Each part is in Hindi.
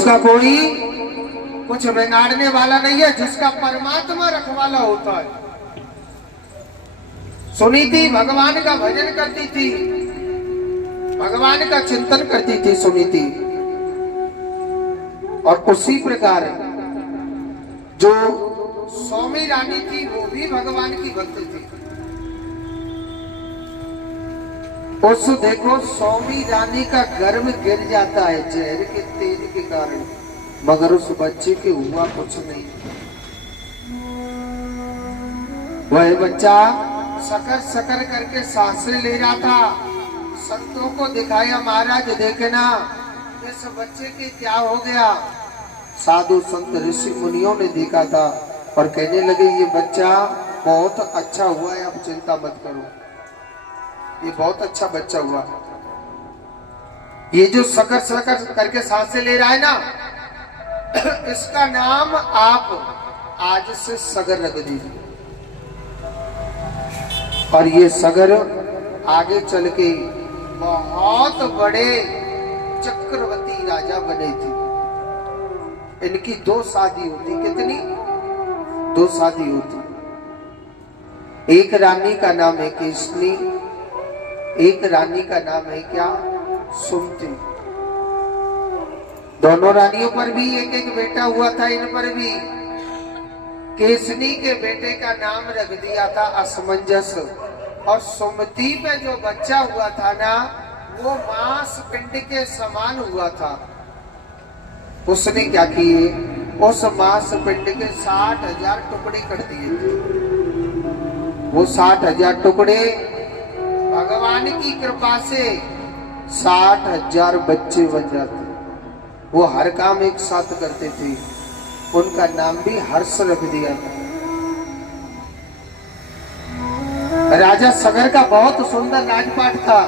उसका कोई कुछ बिगाड़ने वाला नहीं है, जिसका परमात्मा रखवाला होता है। सुनीति भगवान का भजन करती थी, भगवान का चिंतन करती थी सुनीति। और उसी प्रकार जो सौमी रानी थी वो भी भगवान की भक्त थी। उस देखो सौमी रानी का गर्भ गिर जाता है जहर के तेल के कारण, मगर उस बच्चे के हुआ कुछ नहीं। वह बच्चा सकर सकर करके सांसें ले रहा था। संतों को दिखाया, महाराज देखना इस बच्चे के क्या हो गया। साधु संत ऋषि मुनियों ने देखा था और कहने लगे ये बच्चा बहुत अच्छा हुआ है, अब चिंता मत करो, ये बहुत अच्छा बच्चा हुआ। ये जो सकर सकर करके सांसें ले रहा है ना, इसका नाम आप आज से सगर रख दीजिए। और ये सगर आगे चल के बहुत बड़े चक्रवर्ती राजा बने थे। इनकी 2 शादी होती, कितनी? 2 शादी होती। एक रानी का नाम है केशनी, एक रानी का नाम है क्या? सुमति। दोनों रानियों पर भी एक एक बेटा हुआ था। इन पर भी केशनी के बेटे का नाम रख दिया था असमंजस, और सुमति पे जो बच्चा हुआ था ना वो मांस पिंड के समान हुआ था। उसने क्या किए, उस मांस पिंड के 60,000 टुकड़े कर दिए थे। वो 60,000 टुकड़े भगवान की कृपा से 60,000 बच्चे बन जाते। वो हर काम एक साथ करते थे। उनका नाम भी हर्ष रख दिया था। राजा सगर का बहुत सुंदर राजपाट था।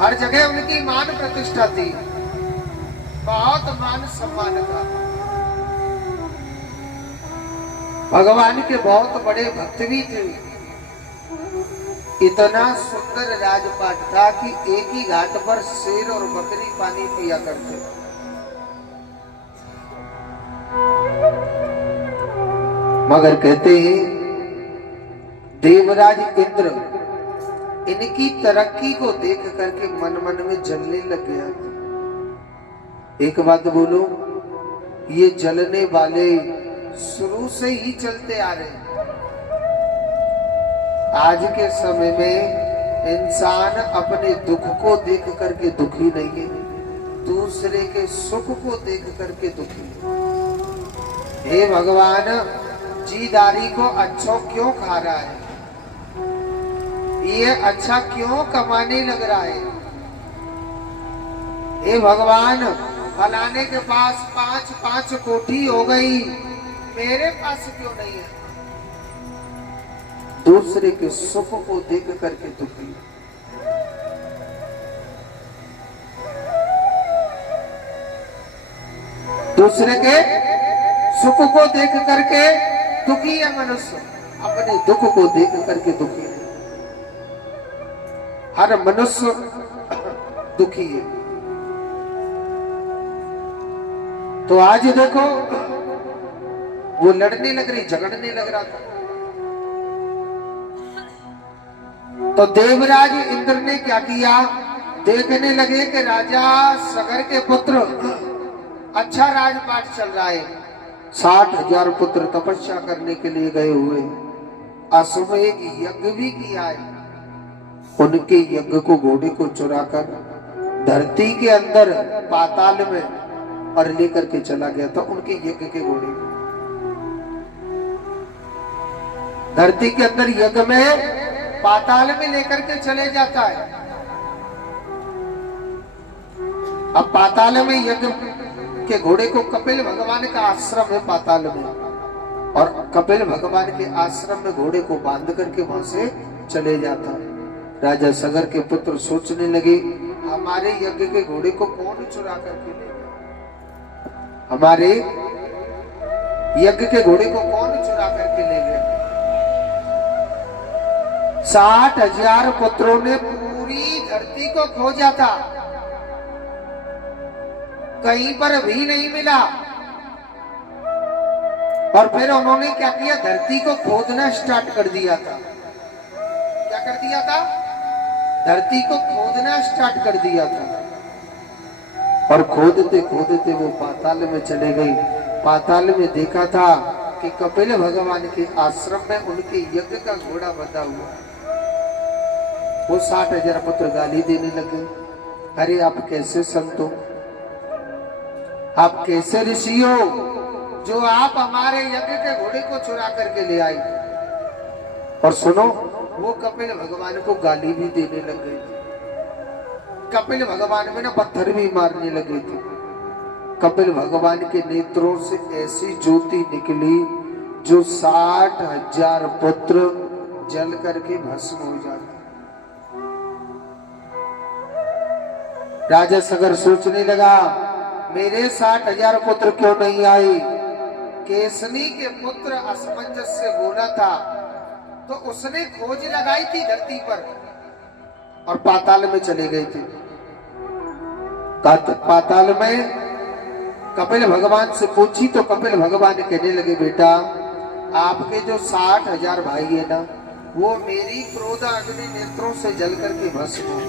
हर जगह उनकी मान प्रतिष्ठा थी, बहुत मान सम्मान था। भगवान के बहुत बड़े भक्त भी थे। इतना सुंदर राजपाट था कि एक ही घाट पर शेर और बकरी पानी पिया करते। मगर कहते हैं देवराज इंद्र इनकी तरक्की को देख करके मन मन में जलने लग गया। एक बात बोलो, ये जलने वाले शुरू से ही चलते आ रहे हैं। आज के समय में इंसान अपने दुख को देख करके दुखी नहीं है, दूसरे के सुख को देख करके दुखी है। हे भगवान, जीदारी को अच्छो क्यों खा रहा है, ये अच्छा क्यों कमाने लग रहा है। हे भगवान, फलाने के पास 5 कोठी हो गई, मेरे पास क्यों नहीं है। दूसरे के सुख को देख करके दुखी। दूसरे के सुख को देख करके दुखी है मनुष्य, अपने दुख को देख करके दुखी है। हर मनुष्य दुखी है। तो आज देखो वो लड़ने लग रही, झगड़ने लग रहा था। तो देवराज इंद्र ने क्या किया, देखने लगे कि राजा सगर के पुत्र अच्छा राजपाट चल रहा है। 60,000 पुत्र तपस्या करने के लिए गए हुए, अश्वमेध यज्ञ भी किया है। उनके यज्ञ को घोड़े को चुराकर धरती के अंदर पाताल में और लेकर के चला गया था। उनके यज्ञ के घोड़े धरती के अंदर यज्ञ में पाताल में लेकर के चले जाता है। अब पाताल में यज्ञ के घोड़े को कपिल भगवान का आश्रम है पाताल में, और कपिल भगवान के आश्रम में घोड़े को बांध करके वहां से चले जाता है। राजा सगर के पुत्र सोचने लगे, हमारे यज्ञ के घोड़े को कौन चुरा करके ले गया, हमारे यज्ञ के घोड़े को कौन चुरा करके ले गया। 60,000 पुत्रों ने पूरी धरती को खोजा था, कहीं पर भी नहीं मिला। और फिर उन्होंने क्या किया, धरती को खोदना स्टार्ट कर दिया था। क्या कर दिया था? धरती को खोदना स्टार्ट कर दिया था। और खोदते खोदते वो पाताल में चले गई। पाताल में देखा था कि कपिल भगवान के आश्रम में उनके यज्ञ का घोड़ा बंधा हुआ। वो 60,000 पुत्र गाली देने लगे, अरे आप कैसे संत हो, आप कैसे ऋषि हो, जो आप हमारे यज्ञ के घोड़े को चुरा करके ले आई। और सुनो, वो कपिल भगवान को गाली भी देने लग गए थे। कपिल भगवान में ना पत्थर भी मारने लगे थे। कपिल भगवान के नेत्रों से ऐसी ज्योति निकली जो 60,000 पुत्र जल करके भस्म हो जाते। राजा सगर सोचने लगा, मेरे 60,000 पुत्र क्यों नहीं आए। केसनी के पुत्र असमंजस से बोला था तो उसने खोज लगाई थी धरती पर और पाताल में चले गए थे। पाताल में कपिल भगवान से पूछी तो कपिल भगवान कहने लगे, बेटा आपके जो 60,000 भाई है ना, वो मेरी क्रोध अग्नि नेत्रों से जल करके भस्म हो।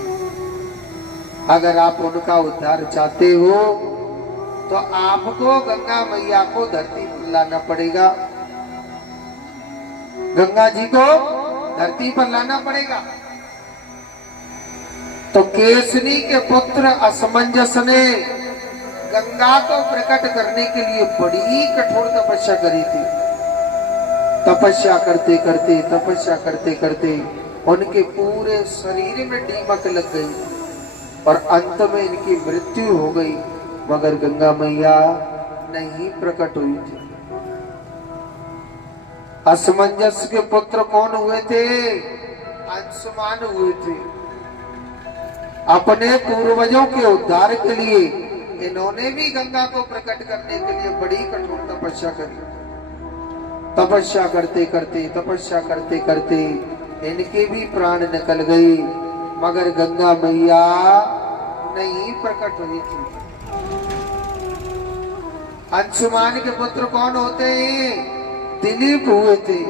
अगर आप उनका उद्धार चाहते हो तो आपको गंगा मैया को धरती पर लाना पड़ेगा। गंगा जी को धरती पर लाना पड़ेगा। तो केसनी के पुत्र असमंजस ने गंगा को प्रकट करने के लिए बड़ी कठोर तपस्या करी थी। तपस्या करते करते तपस्या करते करते उनके पूरे शरीर में दीमक लग गई और अंत में इनकी मृत्यु हो गई, मगर गंगा मैया नहीं प्रकट हुई थी। असमंजस के पुत्र कौन हुए थे? अंशुमान हुए थे। अपने पूर्वजों के उद्धार के लिए इन्होंने भी गंगा को प्रकट करने के लिए बड़ी कठोर तपस्या करी। तपस्या करते करते तपस्या करते करते इनके भी प्राण निकल गए, मगर गंगा मैया नहीं प्रकट हुई थी। अंशुमान के पुत्र कौन होते हैं? दिलीप हुए थे।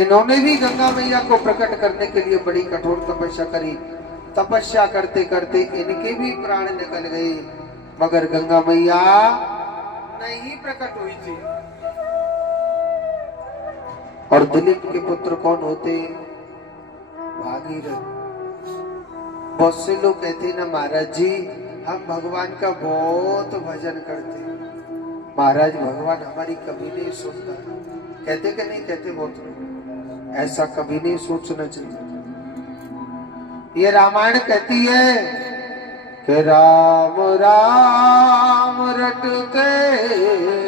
इन्होंने भी गंगा मैया को प्रकट करने के लिए बड़ी कठोर तपस्या करी। तपस्या करते करते इनके भी प्राण निकल गए, मगर गंगा मैया नहीं प्रकट हुई थी। और दिलीप के पुत्र कौन होते? भागीरथ। बहुत से लोग कहते ना, महाराज जी हम भगवान का बहुत भजन करते हैं, महाराज भगवान हमारी कभी नहीं सुनता। कहते कि नहीं कहते? बहुत लोग ऐसा कभी नहीं सोचना चाहिए। ये रामायण कहती है कि राम राम रटते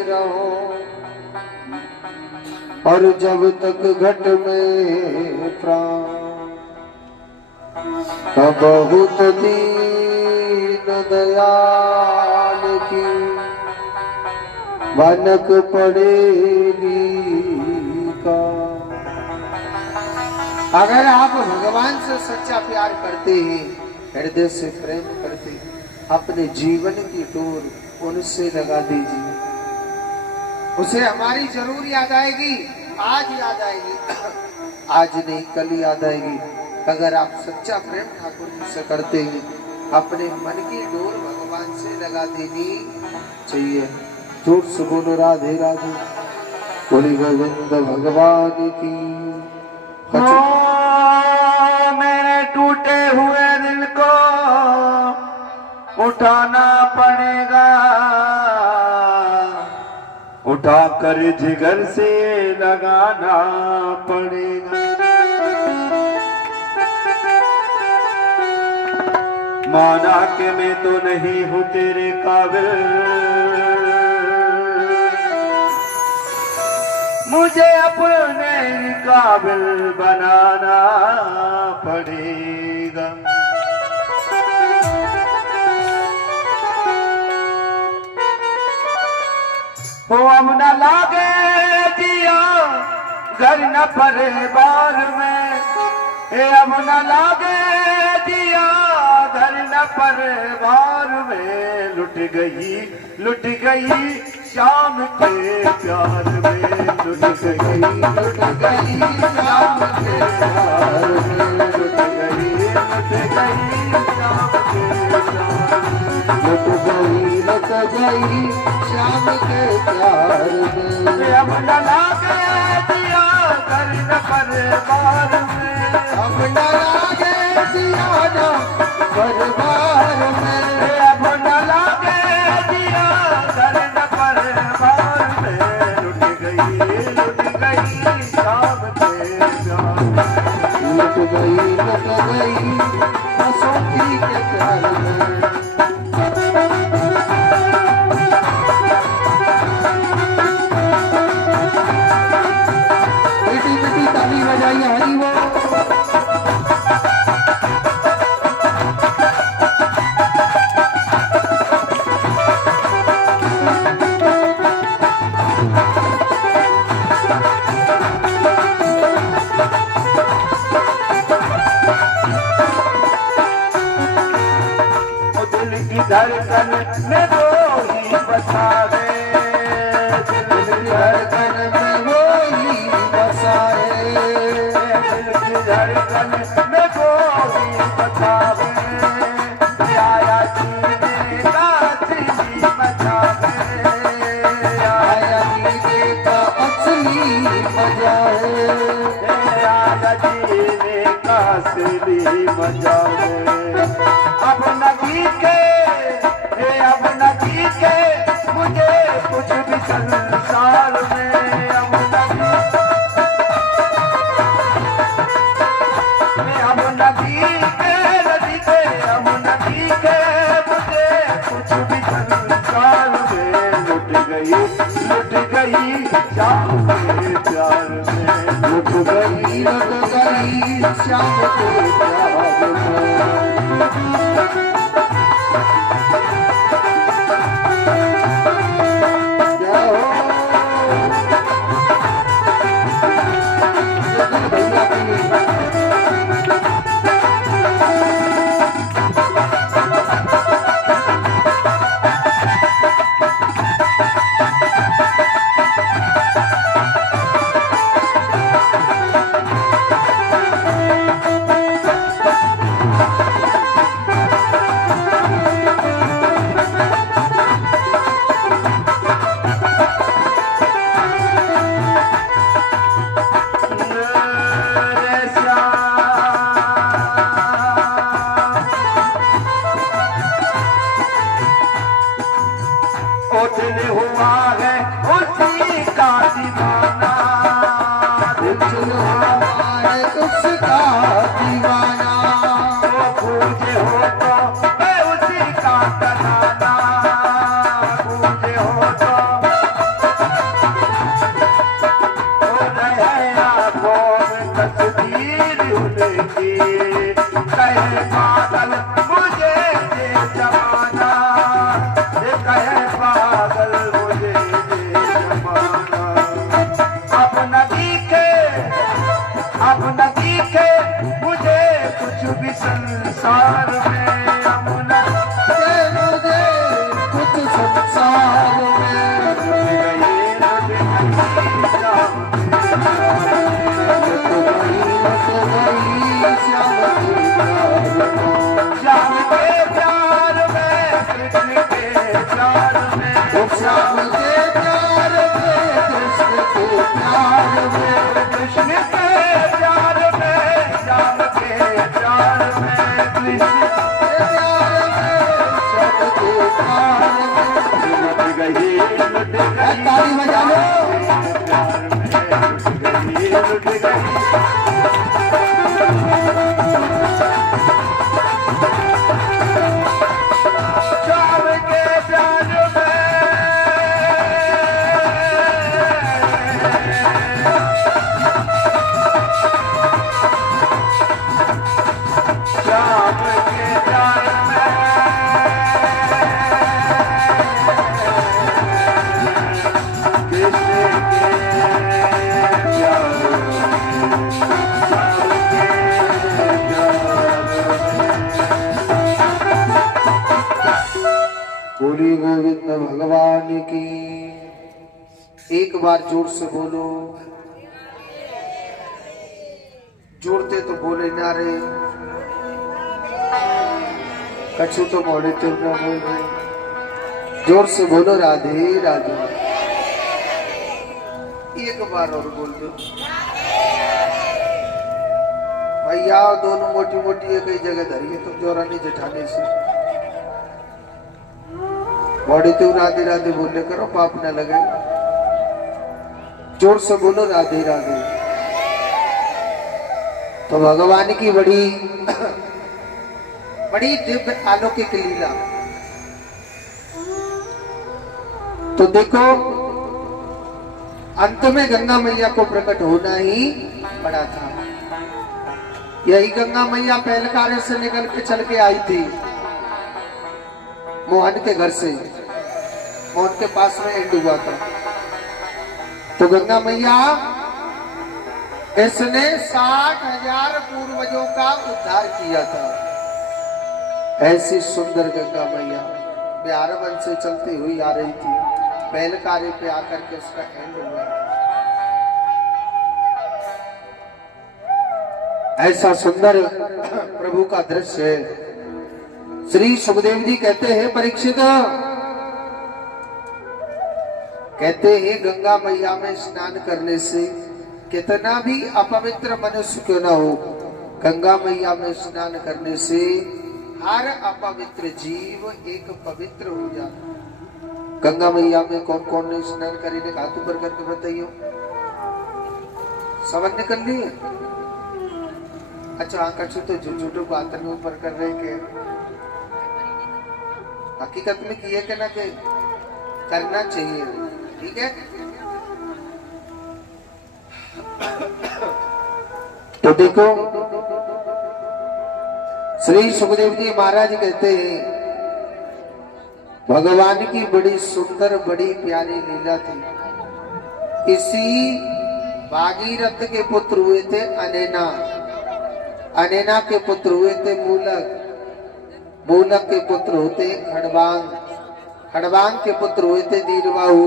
रहो और जब तक घट में प्राण, बहुत दीन दयाल की भनक पड़ेगी का। अगर आप भगवान से सच्चा प्यार करते हैं, हृदय से प्रेम करते हैं, अपने जीवन की डोर उनसे लगा दीजिए। उसे हमारी जरूर याद आएगी, आज याद आएगी, आज नहीं कल याद आएगी। अगर आप सच्चा प्रेम ठाकुर जी से करते हैं, अपने मन की डोर भगवान से लगा देनी चाहिए। जोर से बोलो राधे राधे, बोली गोविंद भगवान की। मेरे टूटे हुए दिल को उठाना पड़ेगा, उठाकर जिगर से लगाना पड़ेगा। माना कि मैं तो नहीं हूँ तेरे काबिल, मुझे अपने काबिल बनाना पड़ेगा। वो अब न लागे दिया घर न परिवार में, अब न लागे दिया घर न परिवार में लुट गई शाम के प्यार में लुट गई शाम के प्यार में लुट गई शाम के प्यार लुट गई शाम के प्यार में अब न लागे दिया घर न परिवार में अब न लागे दिया परिवार में अब न लागे दिया घर न परिवार में लुट गई शाम के प्यार लुट गई बसंती के प्यार में ताली बजाइए हरी वो दिल की धड़कन में वो ही बसा दे दिल की धड़कन में वो ही बसाए दिल की धड़कन में वो ही बसा दे आया जीने का असली मजा आया जीने का असली मजा आया जीने का असली मजा अब नदी के मुझे कुछ भी संसार में अब नदी के मुझे कुछ भी संसार में लुट गई शाम के प्यार में लुट गई शाम के प्यार में दिल हुआ है उसी का दीवाना दिल हुआ है उसका दीवाना वो पूजे हो तो मैं उसी का तराना पूजे हो तो हो रहे आंखों में तस्वीर उनकी कहे बादल मुझे ये जमाना कहे पागल मुझे ये जमाना अब न दिखे मुझे कुछ भी संसार में अब न मुझे कुछ संसार में श्याम के प्यार में कृष्ण के प्यार में श्याम के प्यार में कृष्ण के प्यार में कृष्ण के प्यार में श्याम के प्यार में कृष्ण के प्यार में सबके प्यार में लुट गई ताली बजा लो प्यार में लुट गई श्याम के प्यार में श्याम के प्यार में कृष्ण के प्यार में भगवान की। एक बार जोर से बोलो। जोड़ते तो बोले ना रे, कछु तो मोड़े तो ना बोल रहे। जोर से बोलो राधे राधे। एक बार और बोल दो भैया। दोनों मोटी मोटी एक ही जगह धरी है, तुम जोरानी जेठानी से बॉडी तो राधे राधे बोले करो, पाप न लगे। जोर से बोलो राधे राधे। तो भगवान की बड़ी बड़ी दिव्य अलौकिक लीला। तो देखो अंत में गंगा मैया को प्रकट होना ही पड़ा था। यही गंगा मैया पहलकारे से निकल के चल के आई थी मोहन के घर से। मोहन के पास में एंड हुआ था। तो गंगा मैया इसने 60,000 पूर्वजों का उद्धार किया था। ऐसी सुंदर गंगा मैया बिहार वन से चलती हुई आ रही थी। पहलकारे पे आकर के उसका एंड हुआ। ऐसा सुंदर प्रभु का दृश्य है। श्री सुखदेव जी कहते हैं परीक्षित, कहते हैं गंगा मैया में स्नान करने से कितना भी अपवित्र मनुष्य क्यों ना हो, गंगा मैया में स्नान करने से हर अपवित्र जीव एक पवित्र हो जाता। गंगा मैया में कौन कौन ने स्नान करेंगे हाथ ऊपर करके बताइए। समझ निकल ली? अच्छा हाँ, कछु तो झूठो बात नहीं ऊपर कर रहे के हकीकत में किए के ना के करना चाहिए। ठीक है। तो देखो श्री सुखदेव जी महाराज कहते हैं भगवान की बड़ी सुंदर बड़ी प्यारी लीला थी। इसी भागीरथ के पुत्र हुए थे अनेना। अनेना के पुत्र हुए थे मूलक। मूलक के पुत्र होते खड़बांग। खड़बांग के पुत्र हुए थे दीर्बाहु।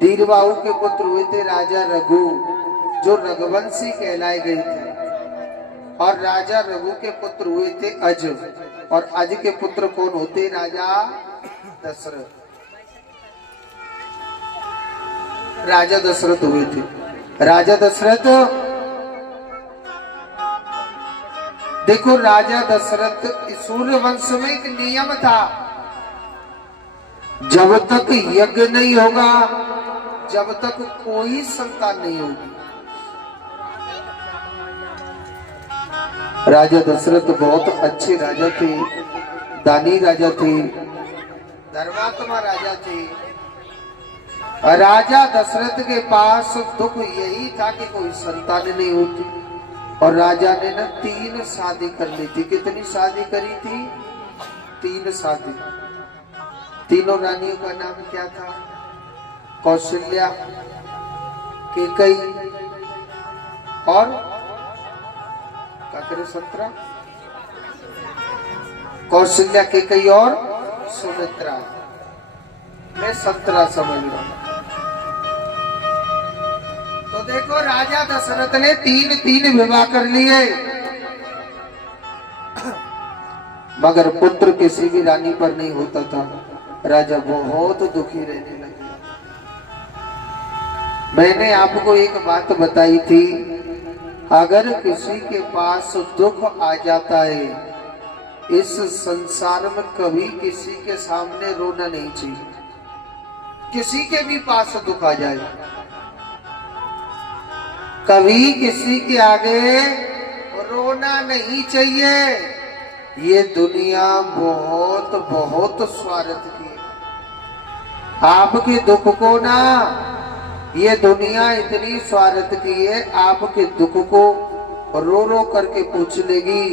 दीर्बाहु के पुत्र हुए थे राजा रघु, जो रघुवंशी कहलाए गए थे। और राजा रघु के पुत्र हुए थे अज। और अज के पुत्र कौन होते? राजा दशरथ। राजा दशरथ हुए थे। राजा दशरथ, देखो राजा दशरथ सूर्य वंश में एक नियम था, जब तक यज्ञ नहीं होगा, जब तक कोई संतान नहीं होगी। राजा दशरथ बहुत अच्छे राजा थे, दानी राजा थे, धर्मात्मा राजा थे। राजा दशरथ के पास दुख यही था कि कोई संतान नहीं होती। और राजा ने ना 3 शादी कर ली थी। कितनी शादी करी थी? 3 शादी। तीनों रानियों का नाम क्या था? कौशल्या, केकई और काकरे संतरा। कौशल्या, केकई और सुमित्रा। मैं संतरा समझ रहा हूं। तो देखो राजा दशरथ ने 3 विवाह कर लिए, मगर पुत्र किसी भी रानी पर नहीं होता था। राजा बहुत दुखी रहने लगे। मैंने आपको एक बात बताई थी, अगर किसी के पास दुख आ जाता है, इस संसार में कभी किसी के सामने रोना नहीं चाहिए। किसी के भी पास दुख आ जाए, कभी किसी के आगे रोना नहीं चाहिए। ये दुनिया बहुत बहुत स्वार्थ की है। आपके दुख को ना, ये दुनिया इतनी स्वार्थ की है, आपके दुख को रो रो करके पूछ लेगी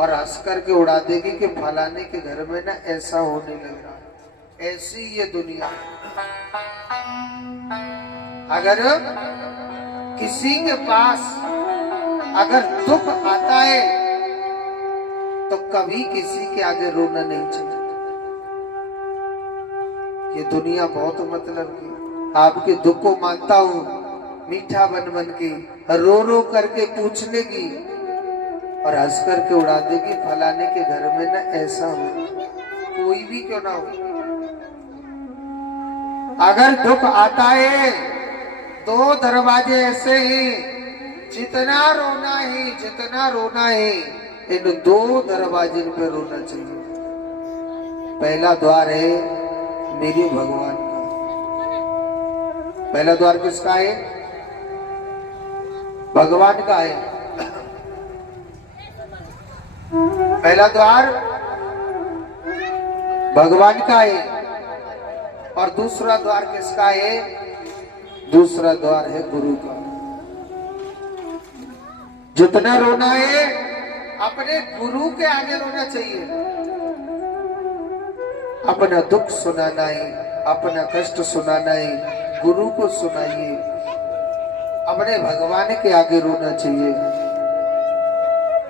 और हंस करके उड़ा देगी कि फलाने के घर में ना ऐसा होने लगा। ऐसी ये दुनिया। अगर किसी के पास अगर दुख आता है तो कभी किसी के आगे रोना नहीं चाहिए। ये दुनिया बहुत मतलब की, आपके दुख को मानता हूँ, मीठा बन बन के रो रो करके पूछ लेगी और हंस करके उड़ा देगी, फलाने के घर में ना ऐसा हो, कोई भी क्यों ना हो। अगर दुख आता है, दो दरवाजे ऐसे हैं, जितना रोना है इन दो दरवाजे पे रोना चाहिए। पहला द्वार है मेरे भगवान का। पहला द्वार किसका है? भगवान का है। पहला द्वार भगवान का है और दूसरा द्वार किसका है? दूसरा द्वार है गुरु का। जितना रोना है अपने गुरु के आगे रोना चाहिए। अपना दुख सुनाना है, अपना कष्ट सुनाना है, गुरु को सुनाइए। अपने भगवान के आगे रोना चाहिए,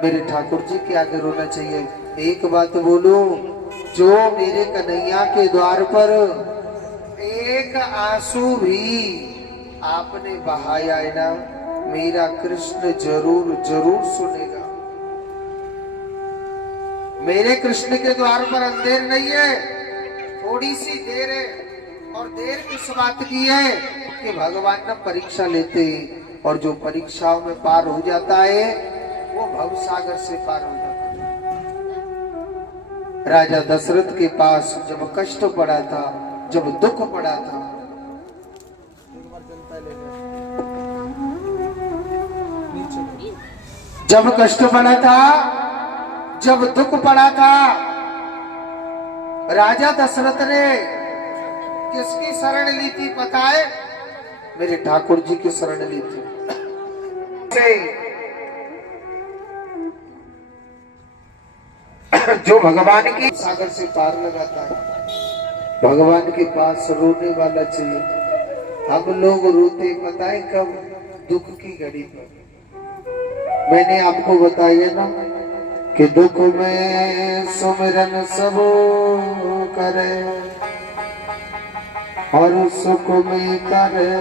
मेरे ठाकुर जी के आगे रोना चाहिए। एक बात बोलो, जो मेरे कन्हैया के द्वार पर एक आंसू भी आपने बहाया है ना, मेरा कृष्ण जरूर जरूर सुनेगा। मेरे कृष्ण के द्वार पर अंधेर नहीं है, थोड़ी सी देर है। और देर किस बात की है कि भगवान ना परीक्षा लेते हैं, और जो परीक्षाओं में पार हो जाता है वो भवसागर से पार हो जाता है। राजा दशरथ के पास जब कष्ट पड़ा था, जब दुख पड़ा था, जब कष्ट पड़ा था, जब दुख पड़ा था, राजा दशरथ ने किसकी शरण ली थी पता है? मेरे ठाकुर जी की शरण ली थी। जो भगवान की सागर से पार लगाता है, भगवान के पास रोने वाला चाहिए। हम लोग रोते पता है कब? दुख की घड़ी पर। मैंने आपको बताया ना कि दुख में सुमिरन सब करे और सुख में करे,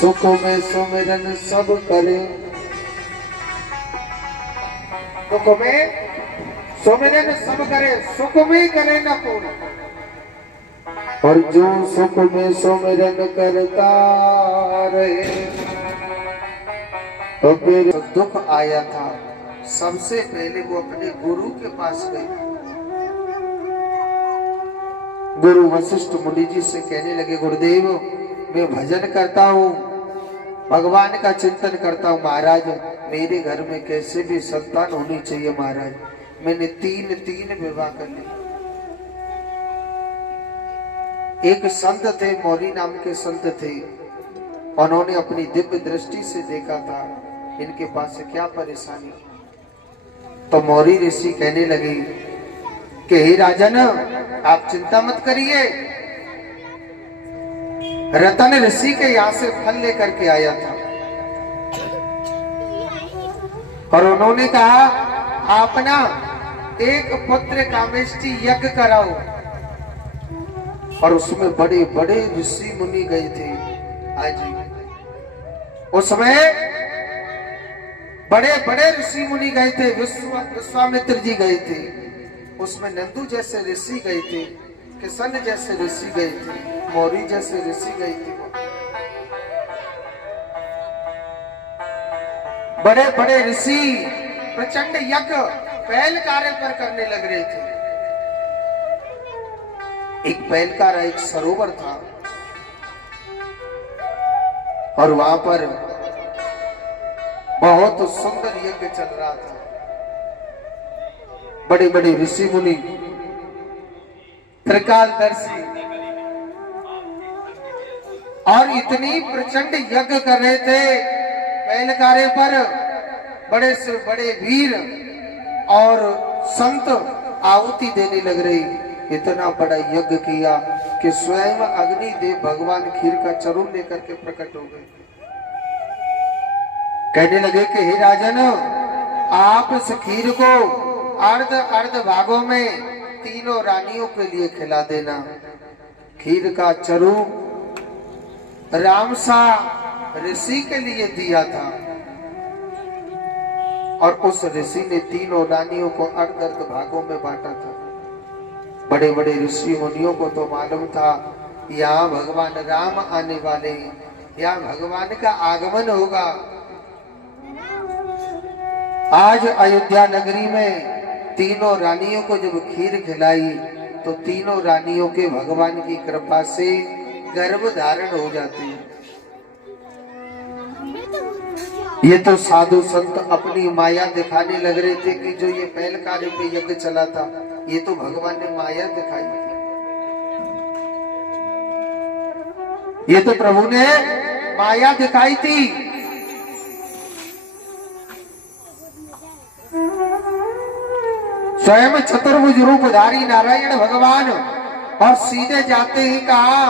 सुख में सुमिरन सब करे, दुख में सुमिरन सब करे, सुख में करे न पूर्ण। और जो सुख में सुमिरन करता रहे, तो फिर दुख आया था, सबसे पहले वो अपने गुरु के पास गए। गुरु वशिष्ठ मुनि जी से कहने लगे, गुरुदेव मैं भजन करता हूँ, भगवान का चिंतन करता हूँ महाराज, मेरे घर में कैसे भी संतान होनी चाहिए महाराज। मैंने तीन विवाह कर लिए। एक संत थे, मौरी नाम के संत थे, उन्होंने अपनी दिव्य दृष्टि से देखा था इनके पास से क्या परेशानी। तो मौरी ऋषि कहने लगे कि हे राजन आप चिंता मत करिए, रतन ऋषि के यहाँ से फल लेकर के आया था और उन्होंने कहा आप ना एक पुत्र कामेष्टि यज्ञ कराओ। और उसमें बड़े बड़े ऋषि मुनि गए थे। आज उसमें बड़े बड़े ऋषि मुनि गए थे, विश्वामित्र जी गए थे, उसमें नंदू जैसे ऋषि गए थे, किशन जैसे ऋषि गए थे, मौरी जैसे ऋषि गए थे। बड़े बड़े ऋषि प्रचंड यज्ञ पहल कार्य पर करने लग रहे थे। एक पहल कार्य, एक सरोवर था और वहां पर बहुत सुंदर यज्ञ चल रहा था। बड़े बड़े ऋषि मुनि त्रिकालदर्शी और इतनी प्रचंड यज्ञ कर रहे थे पहल कार्य पर। बड़े से बड़े वीर और संत आहुति देने लग रही। इतना बड़ा यज्ञ किया कि स्वयं अग्निदेव भगवान खीर का चरून लेकर के प्रकट हो गए। कहने लगे कि हे राजन, आप इस खीर को अर्ध अर्ध भागों में तीनों रानियों के लिए खिला देना। खीर का चरू रामसा ऋषि के लिए दिया था और उस ऋषि ने तीनों रानियों को अर्ध अर्ध भागों में बांटा था। बड़े बड़े ऋषि मुनियों को तो मालूम था यहाँ भगवान राम आने वाले हैं, यहाँ भगवान का आगमन होगा। आज अयोध्या नगरी में तीनों रानियों को जब खीर खिलाई तो तीनों रानियों के भगवान की कृपा से गर्भ धारण हो जाते हैं। ये तो साधु संत अपनी माया दिखाने लग रहे थे कि जो ये पहल कार्य पे यज्ञ चला था ये तो भगवान ने माया दिखाई थी, ये तो प्रभु ने माया दिखाई थी। स्वयं चतुर्भुज रूपधारी नारायण भगवान और सीधे जाते ही कहा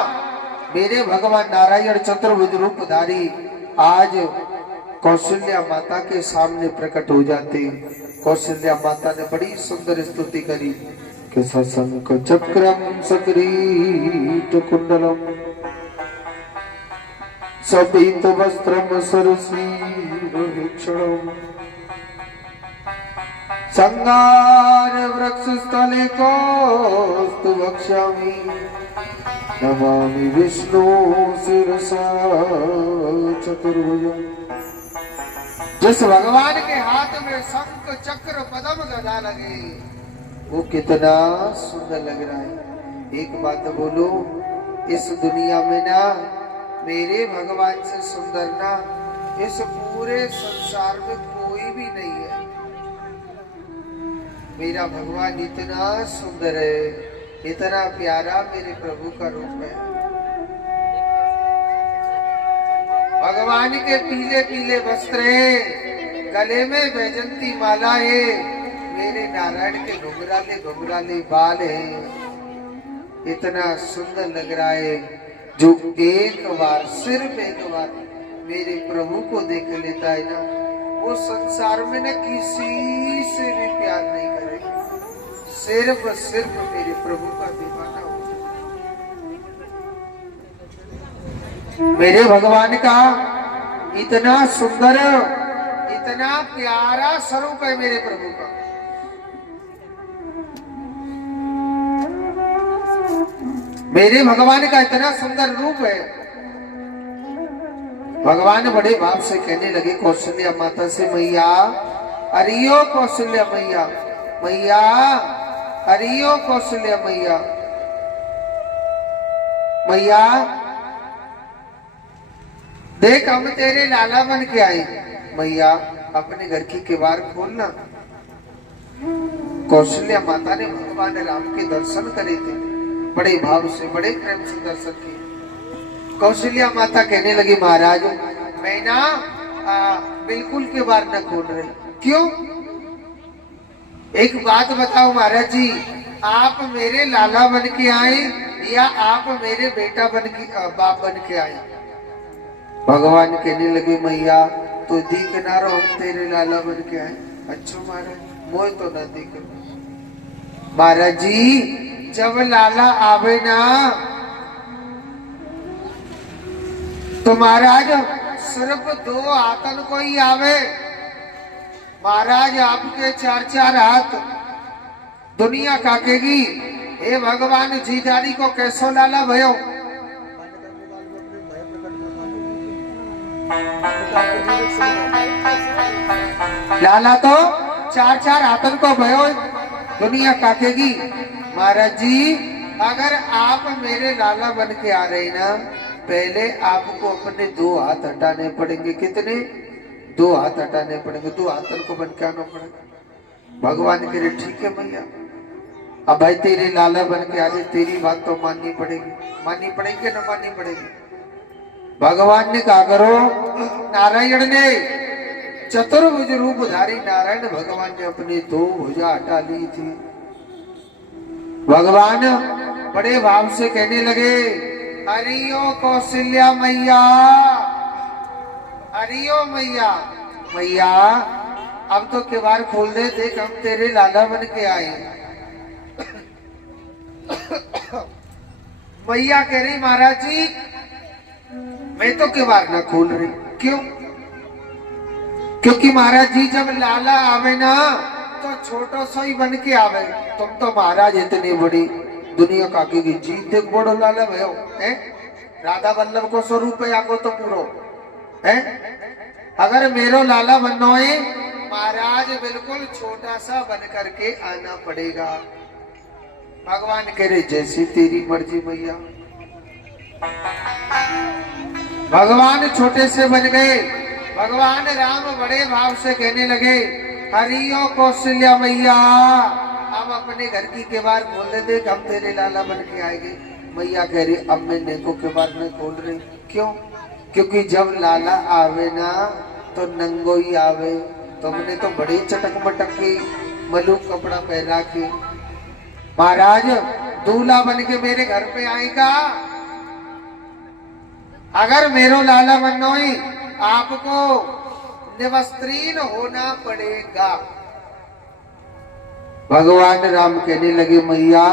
मेरे भगवान नारायण चतुर्भुज रूपधारी आज कौशल्या माता के सामने प्रकट हो जाते। कौशल्या माता ने बड़ी सुंदर स्तुति करी कि सशंक चक्रम सकृत कुंडलम सबीत वस्त्रम सरसीक्षणम संगार वृक्ष स्थले कौस्तु वक्ष्यामि नमामि विष्णु शिरसा चतुर्भुजम्। जिस भगवान के हाथ में शंख चक्र पद्म गदा लगे वो कितना सुंदर लग रहा है। एक बात बोलो, इस दुनिया में ना मेरे भगवान से सुंदर ना इस पूरे संसार में कोई भी नहीं है। मेरा भगवान इतना सुंदर है, इतना प्यारा मेरे प्रभु का रूप है। भगवान के पीले पीले वस्त्र है, गले में वैजंती माला है, मेरे नारायण के घुंघराले घुंघराले बाल है। इतना सुंदर लग रहा है जो एक बार सिर्फ एक बार मेरे प्रभु को देख लेता है ना वो संसार में न किसी से भी प्यार नहीं करेगा, सिर्फ मेरे प्रभु का दीवाना हो। मेरे भगवान का इतना सुंदर इतना प्यारा स्वरूप है मेरे प्रभु का। मेरे भगवान का इतना सुंदर रूप है। भगवान बड़े भाव से कहने लगे कौशल्या माता से, मैया अरियो कौशल्या मैया, मैया अरियो कौशल्या मैया, मैया देख हम तेरे लाला बन के आए, मैया अपने घर की किवाड़ खोलना। कौशल्या माता ने भगवान राम के दर्शन करे थे, बड़े भाव से बड़े प्रेम से दर्शन किए। कौशल्या माता कहने लगी महाराज मैं ना बिल्कुल किवाड़ न खोल रही। क्यों? एक बात बताओ महाराज जी, आप मेरे लाला बन के आए या आप मेरे बेटा बन के बाप बन के आए? भगवान कहने लगे मैया तो दिख ना रहो हम तेरे लाला बन के आए। अच्छा महाराज मोह तो न दिख। महाराज जी जब लाला आवे ना तो महाराज सिर्फ 2 हाथन को ही आवे। महाराज आपके 4-4 हाथ दुनिया काकेगी। हे भगवान जीजारी को कैसो लाला भयो? लाला तो 4-4 हाथन को भयो दुनिया काकेगी। महाराज जी अगर आप मेरे लाला बन के आ रहे ना पहले आपको अपने 2 हाथ हटाने पड़ेंगे। कितने? 2 हाथ हटाने पड़ेंगे। 2 हाथन को बन के आना पड़ेगा। भगवान कह रहे ठीक है भैया, अब भाई तेरे लाला बन के आ रहे, तेरी बात तो माननी पड़ेगी। माननी पड़ेगी ना माननी पड़ेगी? भगवान ने कहा करो, नारायण ने चतुर्भुज रूपधारी नारायण भगवान ने अपनी 2 भुजा हटा ली थी। भगवान बड़े भाव से कहने लगे हरियो कौशल्या मैया, हरियो मैया, मैया अब तो किवाड़ खोल दे, देख हम तेरे लाला बन के आए। मैया कह रही महाराज जी मैं तो किवाड़ ना खोल रही। क्यों? क्योंकि महाराज जी जब लाला आवे ना तो छोटो सो ही बन के आवे। तुम तो महाराज इतनी बड़ी दुनिया का की जीत देख बड़ो लाला भयो है। राधा वल्लभ को स्वरूप है आको तो पूरो है। अगर मेरो लाला बनना है महाराज बिल्कुल छोटा सा बन करके आना पड़ेगा। भगवान कह रहे जैसी तेरी मर्जी मैया। भगवान छोटे से बन गए। भगवान राम बड़े भाव से कहने लगे हरियो कौशल्या मैया हम अपने घर की किवाड़ खोल देते हम तेरे लाला बन के आएंगे। मैया कह रही अब मैं नेको किवाड़ में खोल रही। क्यों? क्योंकि जब लाला आवे ना तो नंगो ही आवे। तुमने तो बड़े चटक मटक के मलूक कपड़ा पहना के महाराज दूल्हा बन के मेरे घर पे आएगा। अगर मेरो लाला बनना ही आपको निवस्त्रीन होना पड़ेगा। भगवान राम कहने लगे मैया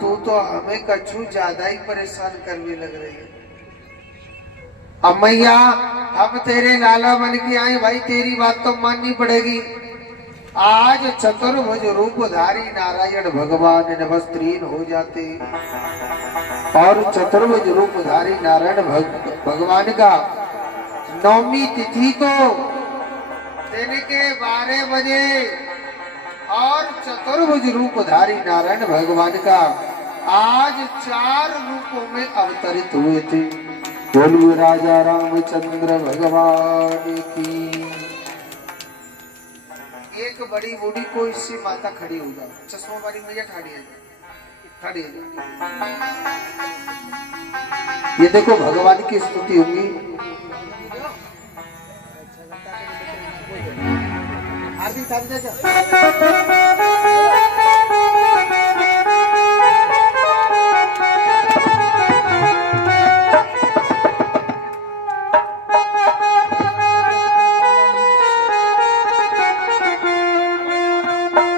तू तो हमें कछु ज्यादा ही परेशान करने लग रही है। अब मैया हम तेरे लाला बन के आए भाई तेरी बात तो माननी पड़ेगी। आज चतुर्भुज रूपधारी नारायण भगवान निवस्त्रीन हो जाते और चतुर्भुज रूपधारी नारायण भगवान का नवमी तिथि को दिन के 12 बजे और चतुर्भुज रूपधारी नारायण भगवान का आज 4 रूपों में अवतरित हुए थे। बोलिए राजा रामचंद्र भगवान की। एक बड़ी बूढ़ी को इससे माता खड़ी हो जाओ। चश्मा वाली मैया खड़ी है खड़ी है। ये देखो भगवान की स्तुति होगी। आरती तारी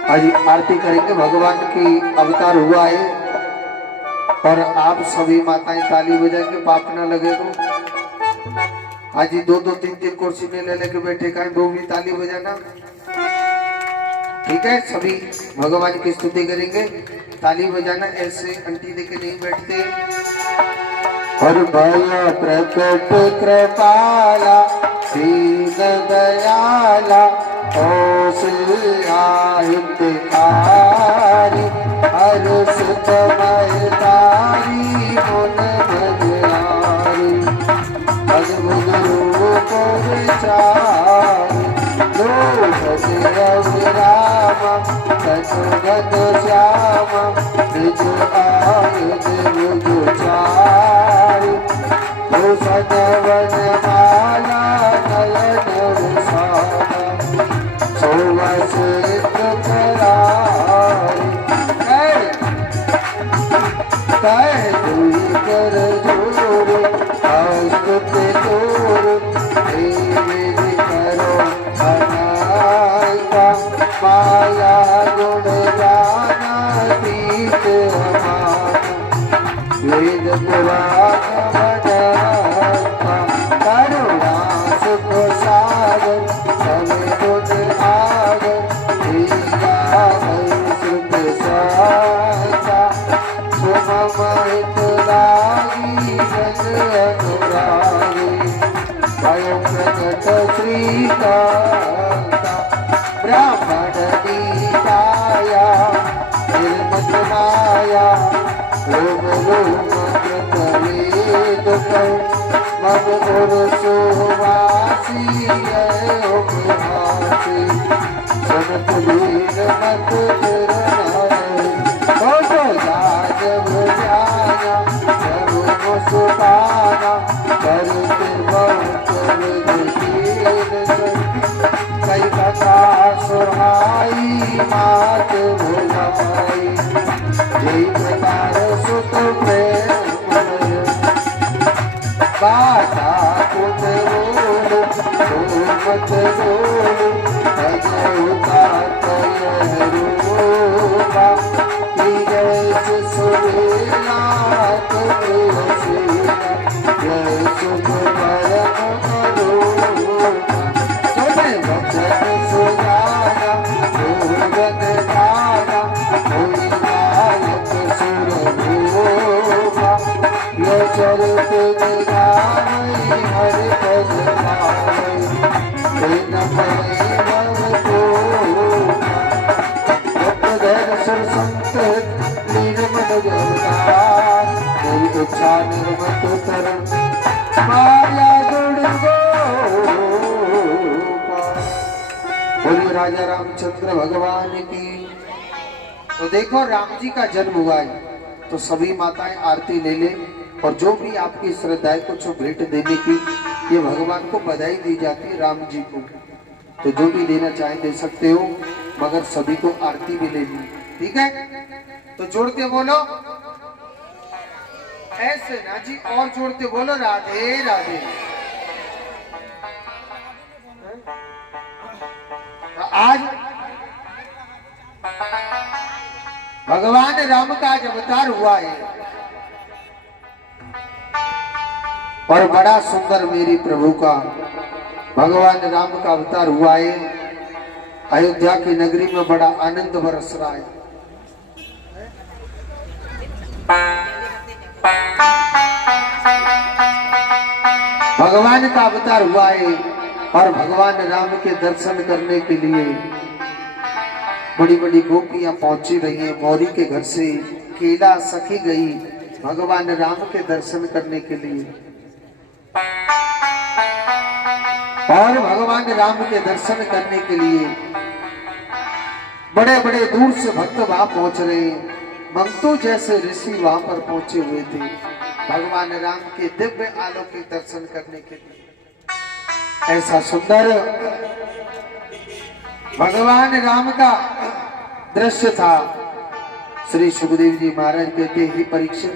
आज आरती करेंगे। भगवान की अवतार हुआ है और आप सभी माताएं ताली बजाएंगे पाप ना लगेगा। आज 2-2 3-3 कुर्सी में ले लेके बैठे का वो भी ताली बजाना। ठीक है सभी भगवान की स्तुति करेंगे ताली बजाना। ऐसे अंटी देके नहीं बैठते। और भया प्रकट कृपाला दीन दयाला हितकारी हर सुखमय तारी मन भजनारी अद्भुत रूप विचारी लो भज राम सतगत श्याम निज आयुध मुझ चारि तो सदवन माला नयन विशाला माया गुण जाना पीत वेद पुराण करुणा सुख सागर समय गुण आगर सुमहित लागी जन अनुरागी स्वयं प्रकट श्रीकांता ब्राह्मण दीताया निर्मत माया ओम लोम कृतवेद मम गुरु सुवासी उपहासी सनत लीन मत जब जाना जब मुस्काना करते बहुत कई कथा सुहाई मात भुलाई जय प्रकार सुत प्रेम बाधा कुत रोल मत रोल अजय रूपा जय सुरीला तुझे वसीला जय सुख परम करूणा तुझे वचन सुजाना भोजन दाना कोई नायक सुर भूमा ये चरित दिखाई हर पद पावई बिन पई भव कोमा दर्शन संत निर्मल जगदार तेरी इच्छा निर्मत करम माया दुर्गो बोलिए राजा रामचंद्र भगवान की। तो देखो राम जी का जन्म हुआ है तो सभी माताएं आरती ले ले और जो भी आपकी श्रद्धा है कुछ भेंट देने की ये भगवान को बधाई दी जाती है राम जी को। तो जो भी देना चाहे दे सकते हो मगर सभी को आरती भी लेनी ठीक है। तो जोड़ के बोलो ऐसे ना जी और जोड़ के बोलो राधे राधे। आज भगवान राम का आज अवतार हुआ है और बड़ा सुंदर मेरी प्रभु का भगवान राम का अवतार हुआ है। अयोध्या की नगरी में बड़ा आनंद बरस रहा है। भगवान का अवतार हुआ है और भगवान राम के दर्शन करने के लिए बड़ी बड़ी गोपियां पहुंची रही हैं। मौरी के घर से केला सखी गई भगवान राम के दर्शन करने के लिए और भगवान राम के दर्शन करने के लिए बड़े बड़े दूर से भक्त वहां पहुंच रहे हैं। मंगतू जैसे ऋषि वहां पर पहुंचे हुए थे भगवान राम के दिव्य अलौकिक दर्शन करने के लिए। ऐसा सुंदर भगवान राम का दृश्य था। श्री सुखदेव जी महाराज कहते ही परीक्षित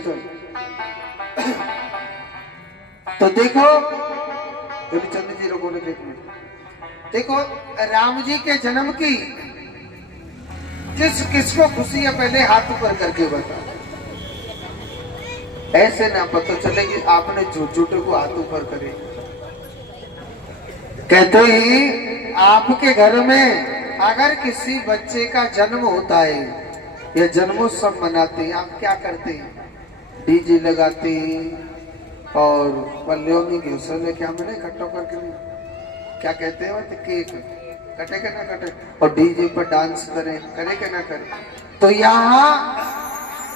तो देखो चंद्र जी लोगों ने देखो राम जी के जन्म की किसको खुशी है पहले हाथ ऊपर करके बता। ऐसे ना पता चले कि आपने झूठ झूठे को हाथ ऊपर करे। कहते ही आपके घर में अगर किसी बच्चे का जन्म होता है या जन्मोत्सव मनाते हैं आप क्या करते हैं? डीजे लगाते हैं और पल्लियों में घुसे लेके हमने इकट्ठा करके क्या कहते हैं तो केक कटे के ना कटे और डीजे पर डांस करें करे के ना करे। तो यहाँ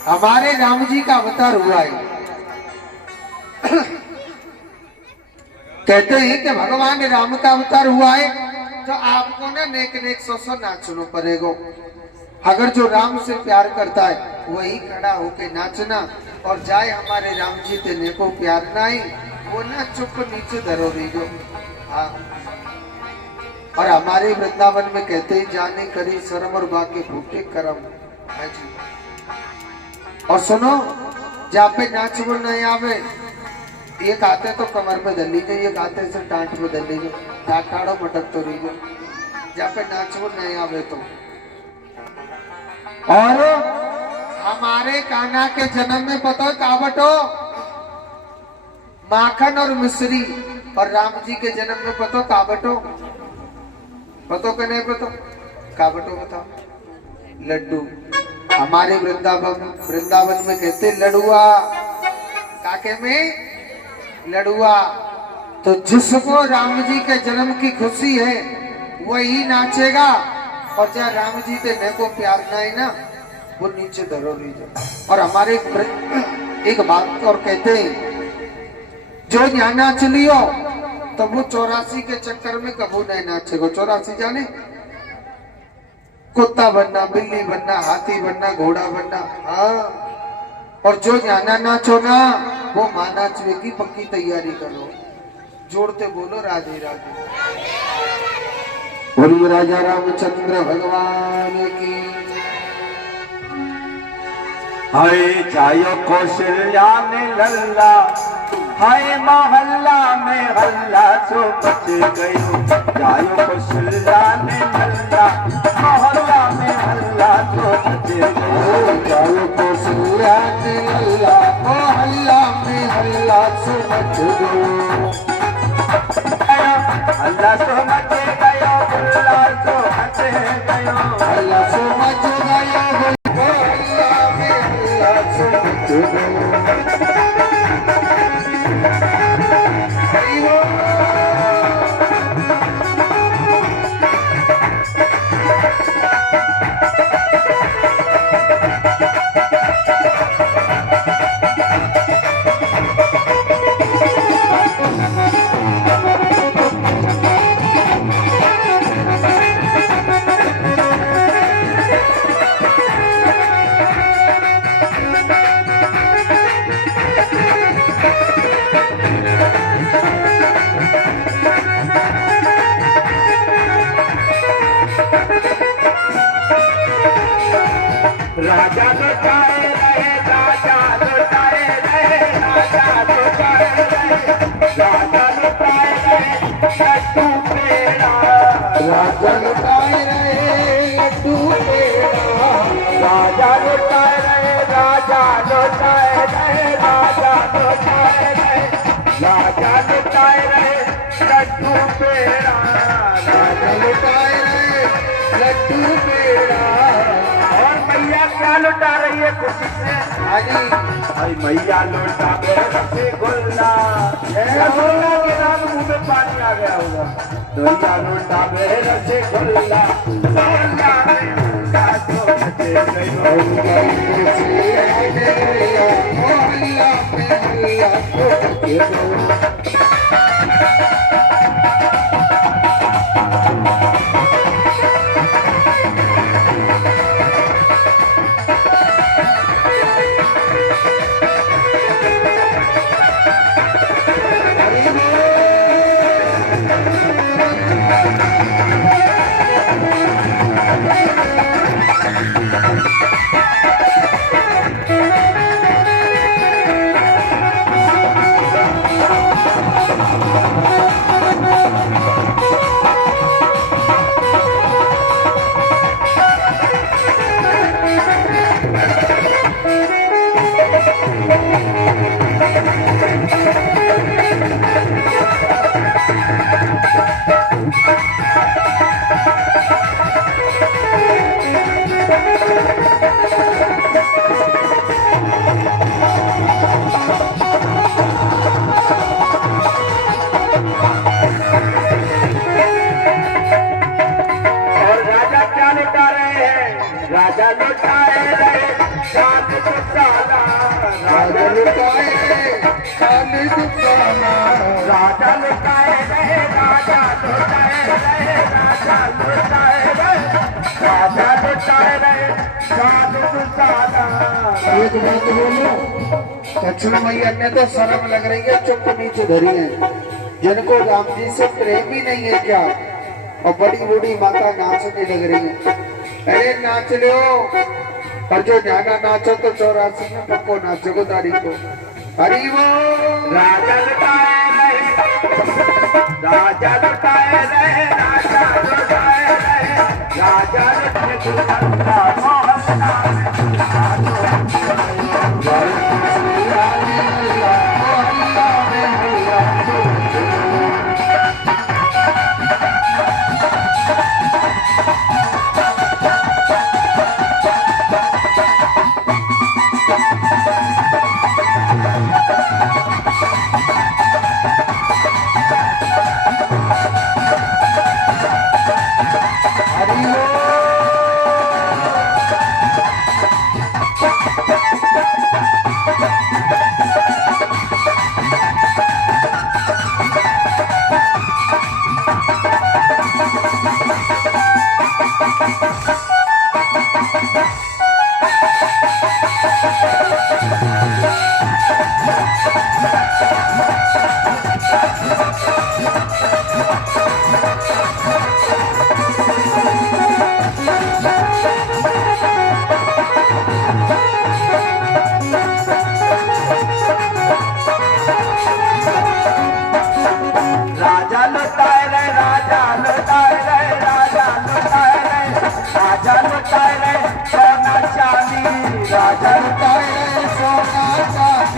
हमारे राम जी का अवतार हुआ है। कहते हैं कि भगवान राम का अवतार हुआ है तो आपको ना नेक नेक सौ नाचना पड़ेगा। अगर जो राम से प्यार करता है वही खड़ा होके नाचना और जाए हमारे राम जी ते नेको प्यार ना ही वो ना चुप नीचे धरो रही जो। हाँ और हमारे वृंदावन में कहते हैं जाने करी शर्म और बाकी फूटे कर्म है जी। और सुनो जहाँ पे नाच वो नहीं आवे एक आते तो कमर में धर लीजिए एक आते से टांट में धर लीजिए ठाड़ो मटक तो रही जहाँ पे नाच वो नहीं आवे तो। और हमारे कान्हा के जन्म में पता का बटो माखन और मिश्री और राम जी के जन्म में पतो का बटो पतो के नहीं पतो का बटो बताओ लड्डू। हमारे वृंदावन में कहते लड़ुआ काके में लड़ुआ। तो जिसको राम जी के जन्म की खुशी है वही नाचेगा और जहाँ राम जी पे मैं को प्यार ना है ना वो नीचे धरो लीजिए। और हमारे एक बात और कहते हैं जो यहाँ नाच लियो तो वो 84 के चक्कर में कबू नहीं नाचेगा। 84 जाने कुत्ता बनना बिल्ली बनना हाथी बनना घोड़ा बनना। हाँ और जो यहाँ नाचो ना वो मां नाचने की पक्की तैयारी करो। जोड़ते बोलो राधे राधे। बोलिए राजा रामचंद्र भगवान की। हरे जायो कौशल्या ने लल्ला हाय मोहल्ला में हल्ला सो मच गयो जायो को सुल्तान हल्ला मोहल्ला में हल्ला सो मच गयो जायो को सुल्तान हल्ला मोहल्ला में हल्ला सो मच गयो हल्ला सो मच गयो हल्ला सो मच गयो हल्ला सो मच गयो मोहल्ला में हल्ला सो मच गयो राजा लुटाए रहे राजा लुटाए रहे राजा लुटाए रहे राजा लुटाए रहे लड्डू पेड़ा राजा लुटाए रहे लड्डू पेड़ा राजा लुटाए रहे राजा लुटाए रहे राजा लुटाए रहे राजा लुटाए रहे लड्डू पेड़ा राजा लुटाए रहे लड्डू पेड़ा और मैया क्या लुटा रही है खुशी से हाजी भाई मैया लौटा रसगुल्ला रसगुल्ला के नाम मुंह में पानी आ गया होगा मैया लौटा रसगुल्ला मोहल्ला में हल्ला सो मच गयो मोहल्ला में हल्ला सो मच गयो और राजा क्या लुटा रहे हैं राजा लुटाए रहे चांद दुसाला राजा लुटाए खाली दुकाना राजा लुटाए रहे राजा लुटाए रहे राजा लुटाए रहे राजा लुटाए रहे चांद दुसाला एक बात बोलो लक्ष्मण मैया ने तो शर्म लग रही है चुप नीचे धरी है जिनको राम जी से प्रेम ही नहीं है क्या और बड़ी बूढ़ी माता नाचने लग रही है अरे नाच लो और जो ज्यादा नाचो तो 84 में पक्को नाचो तारीख को हरी वो राजा लुटाए रहे राजा लुटाए रहे राजा लुटाए रहे राजा लुटाए दुल्हनिया मोहल्ला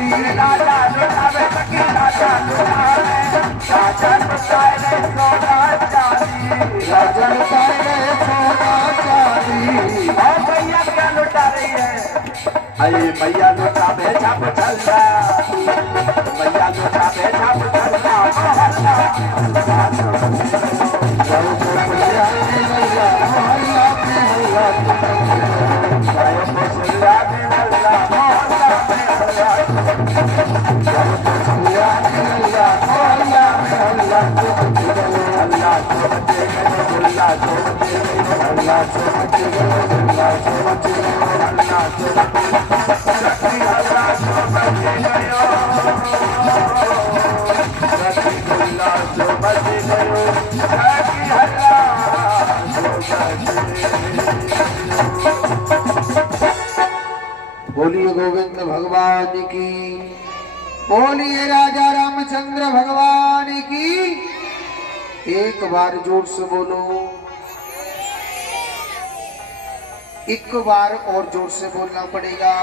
राजा लुटावे सखी राजा लुटावे राजा लुटाए रे सोना चांदी राजा लुटाए रे सोना चांदी। और भैया क्या लुटा रही है अरे भैया लुटावे छाप छल्ला भैया लुटावे छाप छल्ला बोलिए गोविंद भगवान की, बोलिए राजा रामचंद्र भगवान की। एक बार जोर से बोलो, एक बार और जोर से बोलना पड़ेगा।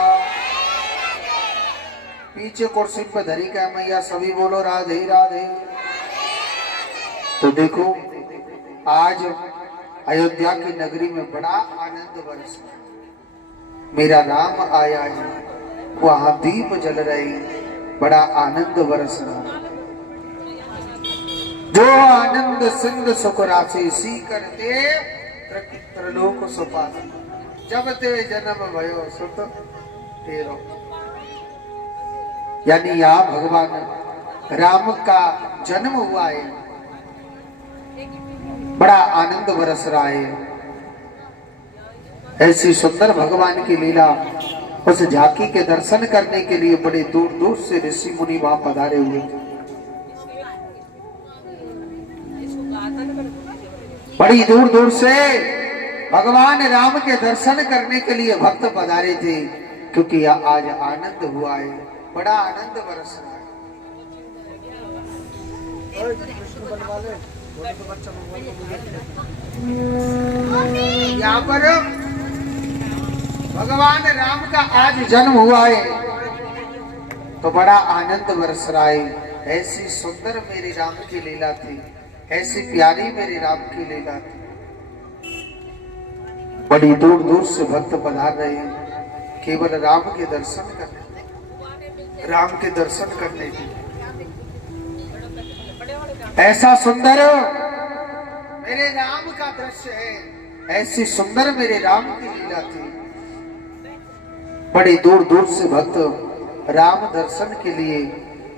पीछे कुर्सी पर धरी का मैया सभी बोलो राधे राधे। तो देखो आज अयोध्या की नगरी में बड़ा आनंद बरसा। मेरा राम आया है, वहां दीप जल रहे, बड़ा आनंद बरस रहा। जो आनंद सिंध सुख राशि सी करते त्रिलोक सुपास। जब ते जन्म भयो सुत तेरो। यानी यहाँ भगवान राम का जन्म हुआ है, बड़ा आनंद बरस रहा है। ऐसी सुंदर भगवान की लीला, उस झांकी के दर्शन करने के लिए बड़े दूर दूर से ऋषि मुनि वहां पधारे हुए थे। बड़ी दूर दूर से भगवान राम के दर्शन करने के लिए भक्त पधारे थे, क्योंकि आज आनंद हुआ है, बड़ा आनंद बरस रहा है। यहाँ पर भगवान राम का आज जन्म हुआ है, तो बड़ा आनंद बरस रहा है। ऐसी सुंदर मेरे राम की लीला थी, ऐसी प्यारी मेरे राम की लीला थी। बड़ी दूर दूर से भक्त पधार रहे हैं केवल राम के दर्शन करने, राम के दर्शन करने के लिए। ऐसा सुंदर मेरे राम का दृश्य है, ऐसी सुंदर मेरे राम की लीला थी। बड़ी दूर दूर से भक्त राम दर्शन के लिए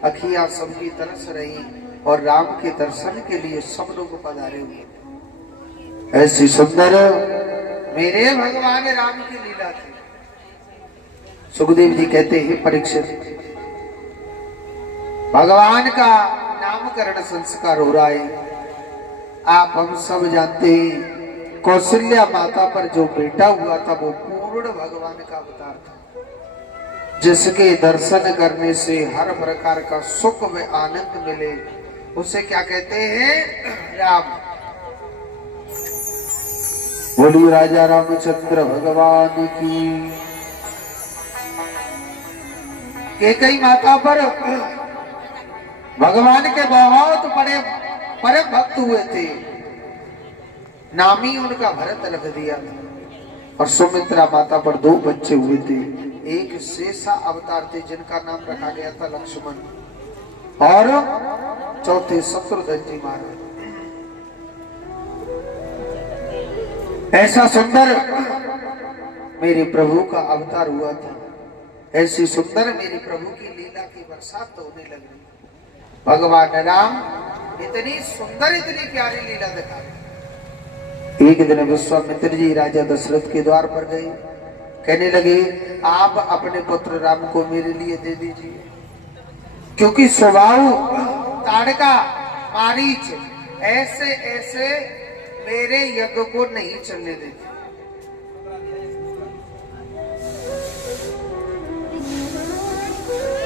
अखियां सबकी तरस रही, और राम के दर्शन के लिए सब लोग पधारे हुए। ऐसी सुंदर मेरे भगवान राम की लीला थी। सुखदेव जी कहते हैं, परीक्षित भगवान का नामकरण संस्कार हो रहा है। आप हम सब जानते हैं, कौशल्या माता पर जो बेटा हुआ था वो पूर्ण भगवान का अवतार था, जिसके दर्शन करने से हर प्रकार का सुख व आनंद मिले, उसे क्या कहते हैं? राम। बोलिए राजा रामचंद्र भगवान की। कैकेयी माता पर भगवान के बहुत बड़े परम भक्त हुए थे, नाम ही उनका भरत रख दिया। और सुमित्रा माता पर 2 बच्चे हुए थे, एक शेषा अवतार थे जिनका नाम रखा गया था लक्ष्मण, और चौथे शत्रुघ्न जी महाराज। ऐसा सुंदर मेरे प्रभु का अवतार हुआ था, ऐसी सुंदर मेरे प्रभु की लीला की बरसात तो होने लगी। भगवान राम इतनी सुंदर इतनी प्यारी लीला दिखा। एक दिन विश्वामित्र जी राजा दशरथ के द्वार पर गए, कहने लगे आप अपने पुत्र राम को मेरे लिए दे दीजिए, क्योंकि स्वभाव ताड़का मारीच ऐसे ऐसे मेरे यज्ञ को नहीं चलने देते।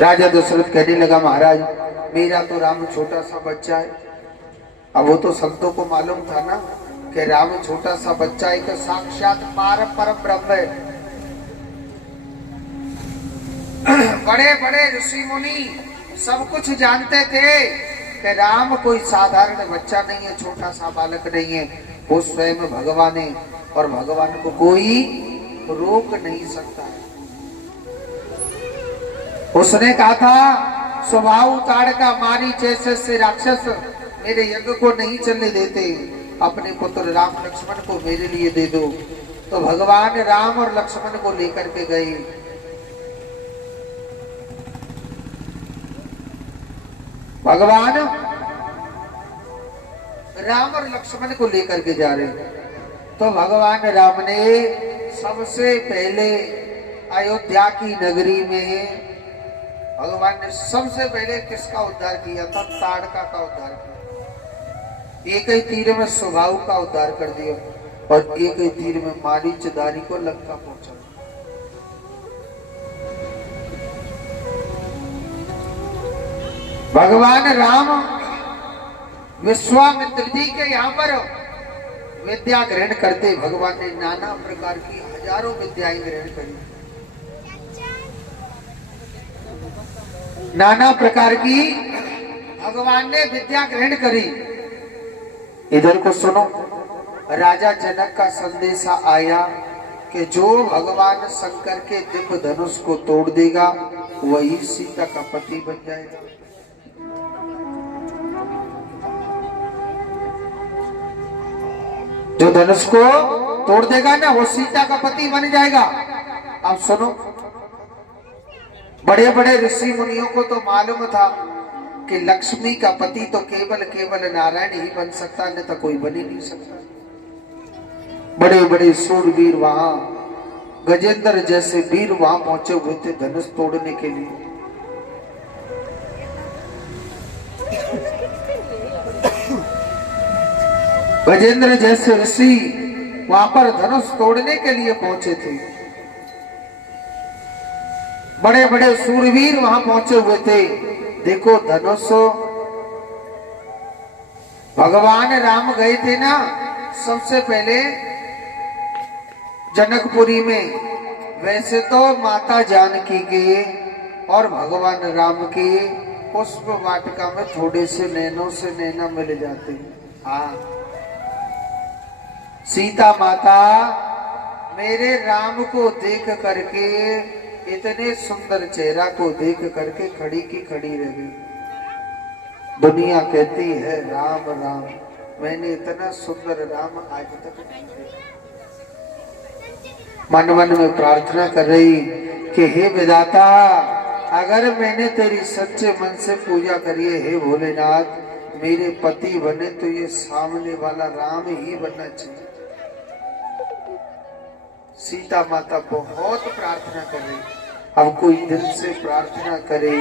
राजा दशरथ कहने लगा महाराज मेरा तो राम छोटा सा बच्चा है। अब वो तो संतों को मालूम था ना कि राम छोटा सा बच्चा है कि साक्षात परम ब्रह्म है। बड़े बड़े ऋषि मुनि सब कुछ जानते थे कि राम कोई साधारण बच्चा नहीं है, छोटा सा बालक नहीं है, वो स्वयं भगवान है और भगवान को कोई रोक नहीं सकता है। उसने कहा था स्वभाव उतार का मारी जैसे से राक्षस मेरे यज्ञ को नहीं चलने देते, अपने पुत्र राम लक्ष्मण को मेरे लिए दे दो। तो भगवान राम और लक्ष्मण को लेकर के गए। भगवान राम और लक्ष्मण को लेकर के जा रहे। तो भगवान राम ने सबसे पहले अयोध्या की नगरी में भगवान ने सबसे पहले किसका उद्धार किया था? ताड़का का उद्धार किया। एक ही तीर में स्वभाव का उद्धार कर दिया और एक ही तीर में मारीचदारी को लंका पहुंचा। भगवान राम विश्वामित्र जी के यहाँ पर विद्या ग्रहण करते भगवान ने नाना प्रकार की हजारों विद्याएं ग्रहण करी। नाना प्रकार की भगवान ने विद्या ग्रहण करी। इधर को सुनो, राजा जनक का संदेशा आया कि जो भगवान शंकर के दिव्य धनुष को तोड़ देगा वही सीता का पति बन जाएगा। जो धनुष को तोड़ देगा ना वो सीता का पति बन जाएगा। अब सुनो, बड़े बड़े ऋषि मुनियों को तो मालूम था कि लक्ष्मी का पति तो केवल नारायण ही बन सकता, नहीं तो कोई बन ही नहीं सकता। बड़े बड़े सूरवीर वहां गजेंद्र जैसे वीर वहां पहुंचे हुए थे धनुष तोड़ने के लिए। गजेंद्र जैसे ऋषि वहां पर धनुष तोड़ने के लिए पहुंचे थे। बड़े बड़े सूरवीर वहां पहुंचे हुए थे। देखो धनुष भगवान राम गए थे ना सबसे पहले जनकपुरी में। वैसे तो माता जानकी के और भगवान राम के पुष्प वाटिका में थोड़े से नैनों से नैना मिल जाते हैं। हाँ, सीता माता मेरे राम को देख करके, इतने सुंदर चेहरा को देख करके खड़ी की खड़ी रह गई। दुनिया कहती है राम राम, मैंने इतना सुंदर राम आज तक नहीं देखा। मन मन में प्रार्थना कर रही कि हे विधाता, अगर मैंने तेरी सच्चे मन से पूजा करी है, हे भोलेनाथ, मेरे पति बने तो ये सामने वाला राम ही बनना चाहिए। सीता माता बहुत प्रार्थना कर रही। अब कोई दिल से प्रार्थना करे,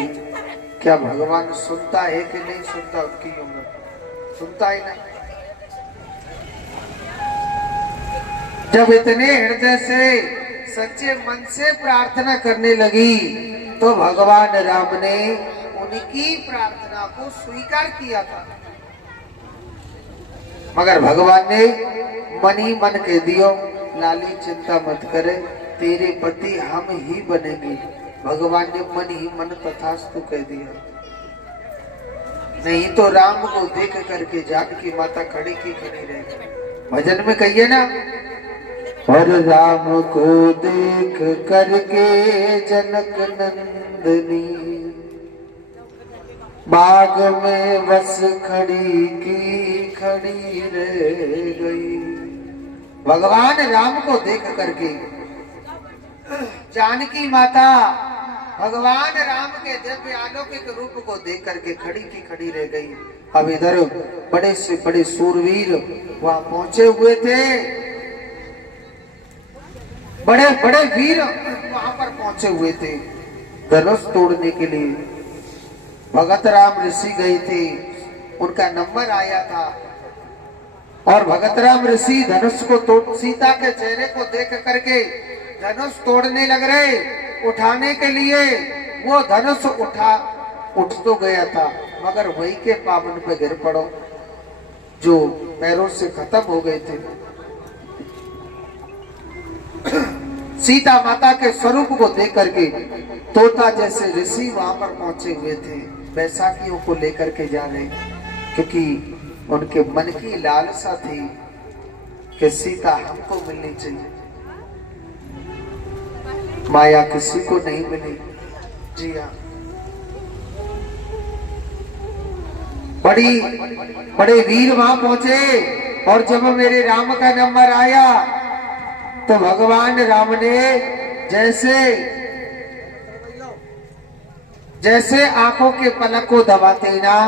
क्या भगवान सुनता है कि नहीं सुनता? उसकी उम्र सुनता ही नहीं। जब इतने हृदय से सच्चे मन से प्रार्थना करने लगी तो भगवान राम ने उनकी प्रार्थना को स्वीकार किया था। मगर भगवान ने मन ही मन कह दियो, लाली चिंता मत करे, तेरे पति हम ही बनेंगे। भगवान ने मन ही मन तथास्तु कह दिया। नहीं तो राम को देख करके जानकी माता खड़ी की खड़ी रह। भजन में कहिए ना, और राम को देख करके जनक नंदनी बाग में बस खड़ी की खड़ी रह गई। भगवान राम को देख करके जानकी माता भगवान राम के दिव्य अलौकिक रूप को देख करके खड़ी की खड़ी रह गई। अब इधर बड़े से बड़े सूरवीर वहां पहुंचे हुए थे। बड़े बड़े वीर वहां पर पहुंचे हुए थे धनुष तोड़ने के लिए। भगत राम ऋषि गए थे, उनका नंबर आया था और भगत राम ऋषि धनुष को तोड़, सीता के चेहरे को देख करके धनुष तोड़ने लग रहे। उठाने के लिए वो धनुष उठ तो गया था मगर वही के पावन पे गिर पड़ो जो पैरों से खत्म हो गए थे। सीता माता के स्वरूप को देख करके तोता जैसे ऋषि वहां पर पहुंचे हुए थे, बैसाखियों को लेकर के जा रहे, क्योंकि उनके मन की लालसा थी कि सीता हमको मिलनी चाहिए। माया किसी को नहीं मिली। जी हाँ, बड़े वीर वहां पहुंचे और जब मेरे राम का नंबर आया तो भगवान राम ने जैसे आंखों के पलक को दबाते ना,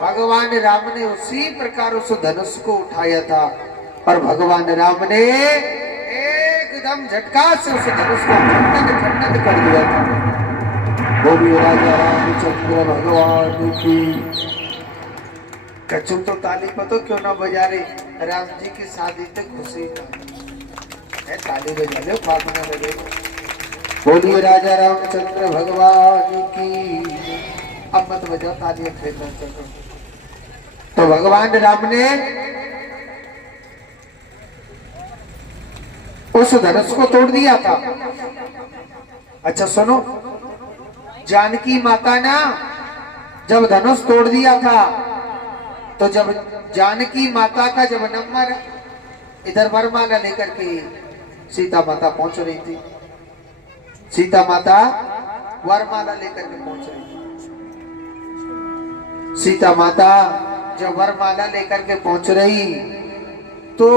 भगवान राम ने उसी प्रकार उस धनुष को उठाया था और भगवान राम ने एकदम झटका से उस धनुष को खंडन कर दिया था। बोलिए राजा रामचंद्र भगवान की। कच्चू तो ताली पतो क्यों ना बजा रहे, राम जी की शादी तक खुशी है, ताली बजा लो, फागुना बजे। बोलिए राजा रामचंद्र भगवान की। अब मत बजाओ तालियां, खेलना चलो। तो भगवान राम ने उस धनुष को तोड़ दिया था। अच्छा सुनो, जानकी माता ना जब धनुष तोड़ दिया था तो जब जानकी माता का जब नंबर इधर वरमाला लेकर के सीता माता पहुंच रही थी, सीता माता वरमाला लेकर के पहुंच रही थी। सीता माता जब वरमाला लेकर के पहुंच रही तो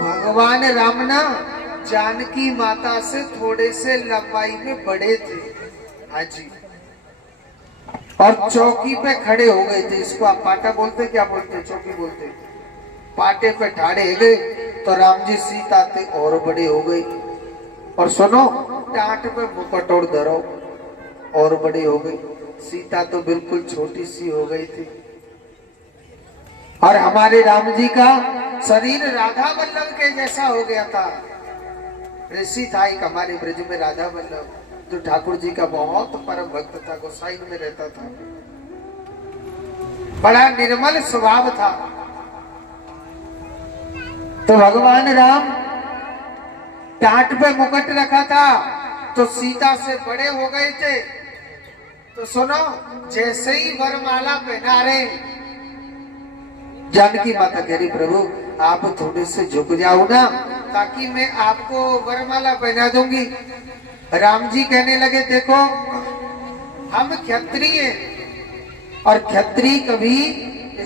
भगवान राम ना जानकी माता से थोड़े से लंबाई में बड़े थे। हाँ जी, और चौकी पे खड़े हो गए थे। इसको आप पाटा बोलते, क्या बोलते? चौकी बोलते। पाटे पे ठाड़े गए तो राम जी सीता थे और बड़े हो गए। और सुनो, टाट पे मुकुट और धरो और बड़े हो गए। सीता तो बिल्कुल छोटी सी हो गई थी। और हमारे राम जी का शरीर राधा वल्लभ के जैसा हो गया था। ऋषि था एक हमारे ब्रज में राधा वल्लभ, जो ठाकुर जी का बहुत परम भक्त था, गोसाई में रहता था, बड़ा निर्मल स्वभाव था। तो भगवान राम टाट पे मुकुट रखा था तो सीता से बड़े हो गए थे। तो सुनो, जैसे ही वरमाला पहना रहे, जानकी माता कह रही प्रभु आप थोड़े से झुक जाओ ना, ताकि मैं आपको वरमाला पहना दूंगी। राम जी कहने लगे देखो हम क्षत्रिय और क्षत्रिय कभी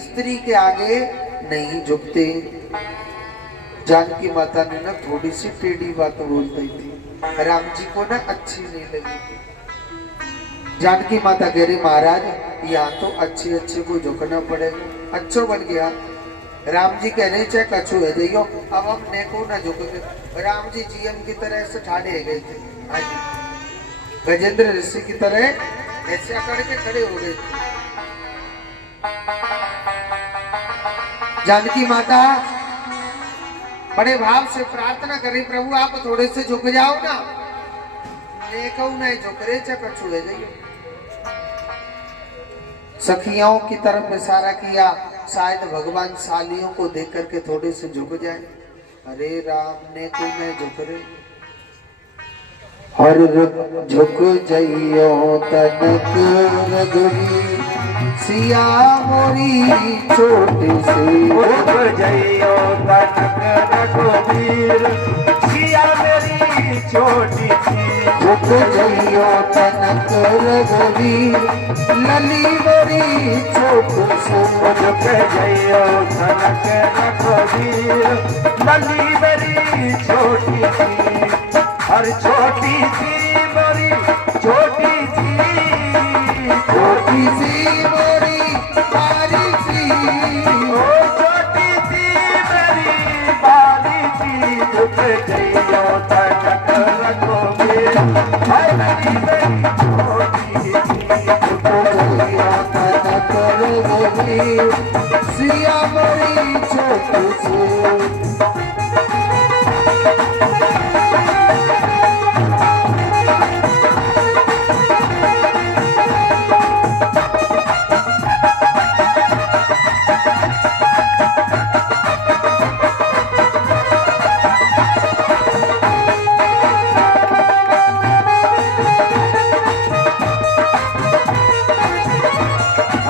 स्त्री के आगे नहीं झुकते। जानकी माता ने ना थोड़ी सी टेढ़ी बात बोल दी थी, राम जी को ना अच्छी नहीं लगी थी। जानकी माता कह रही महाराज यहाँ तो अच्छे अच्छे को झुकना पड़ेगा। अच्छो बन गया। राम जी कह रहे चाहे कछु है जाइयो, अब हम नेको ना झुकेंगे। राम जी जीएम की तरह से ठाड़े गए थे। गजेंद्र ऋषि की तरह ऐसे अकड़ के खड़े हो गए थे। जानकी माता बड़े भाव से प्रार्थना करी, प्रभु आप थोड़े से झुक जाओ ना। नेको नहीं झुक रहे चाहे कछु है जाइयो। सखियों की तरफ इशारा किया, शायद भगवान सालियों को देख करके थोड़े से झुक जाए। अरे राम ने को मैं झुक रहे, हर झुक जइयो तनक रघुरी, सिया मोरी छोटी सी। झुक जइयो तनक रघुवीर, सिया मेरी छोटी सी। झुक जइयो तनक रघुवीर, लली मोरी छोटी सी। झुक जइयो तनक रघुवीर, लली मेरी छोटी सी। हर छोटी सी मोरी छोटी सी, छोटी सी मोरी बारी सी। ओ छोटी सी मेरी बारी सी। झुक जइयो तनक रघुवीर, हाय मेरी छोटी सी। झुक जइयो तनक रघुवीर, सिया मोरी छोटी सी।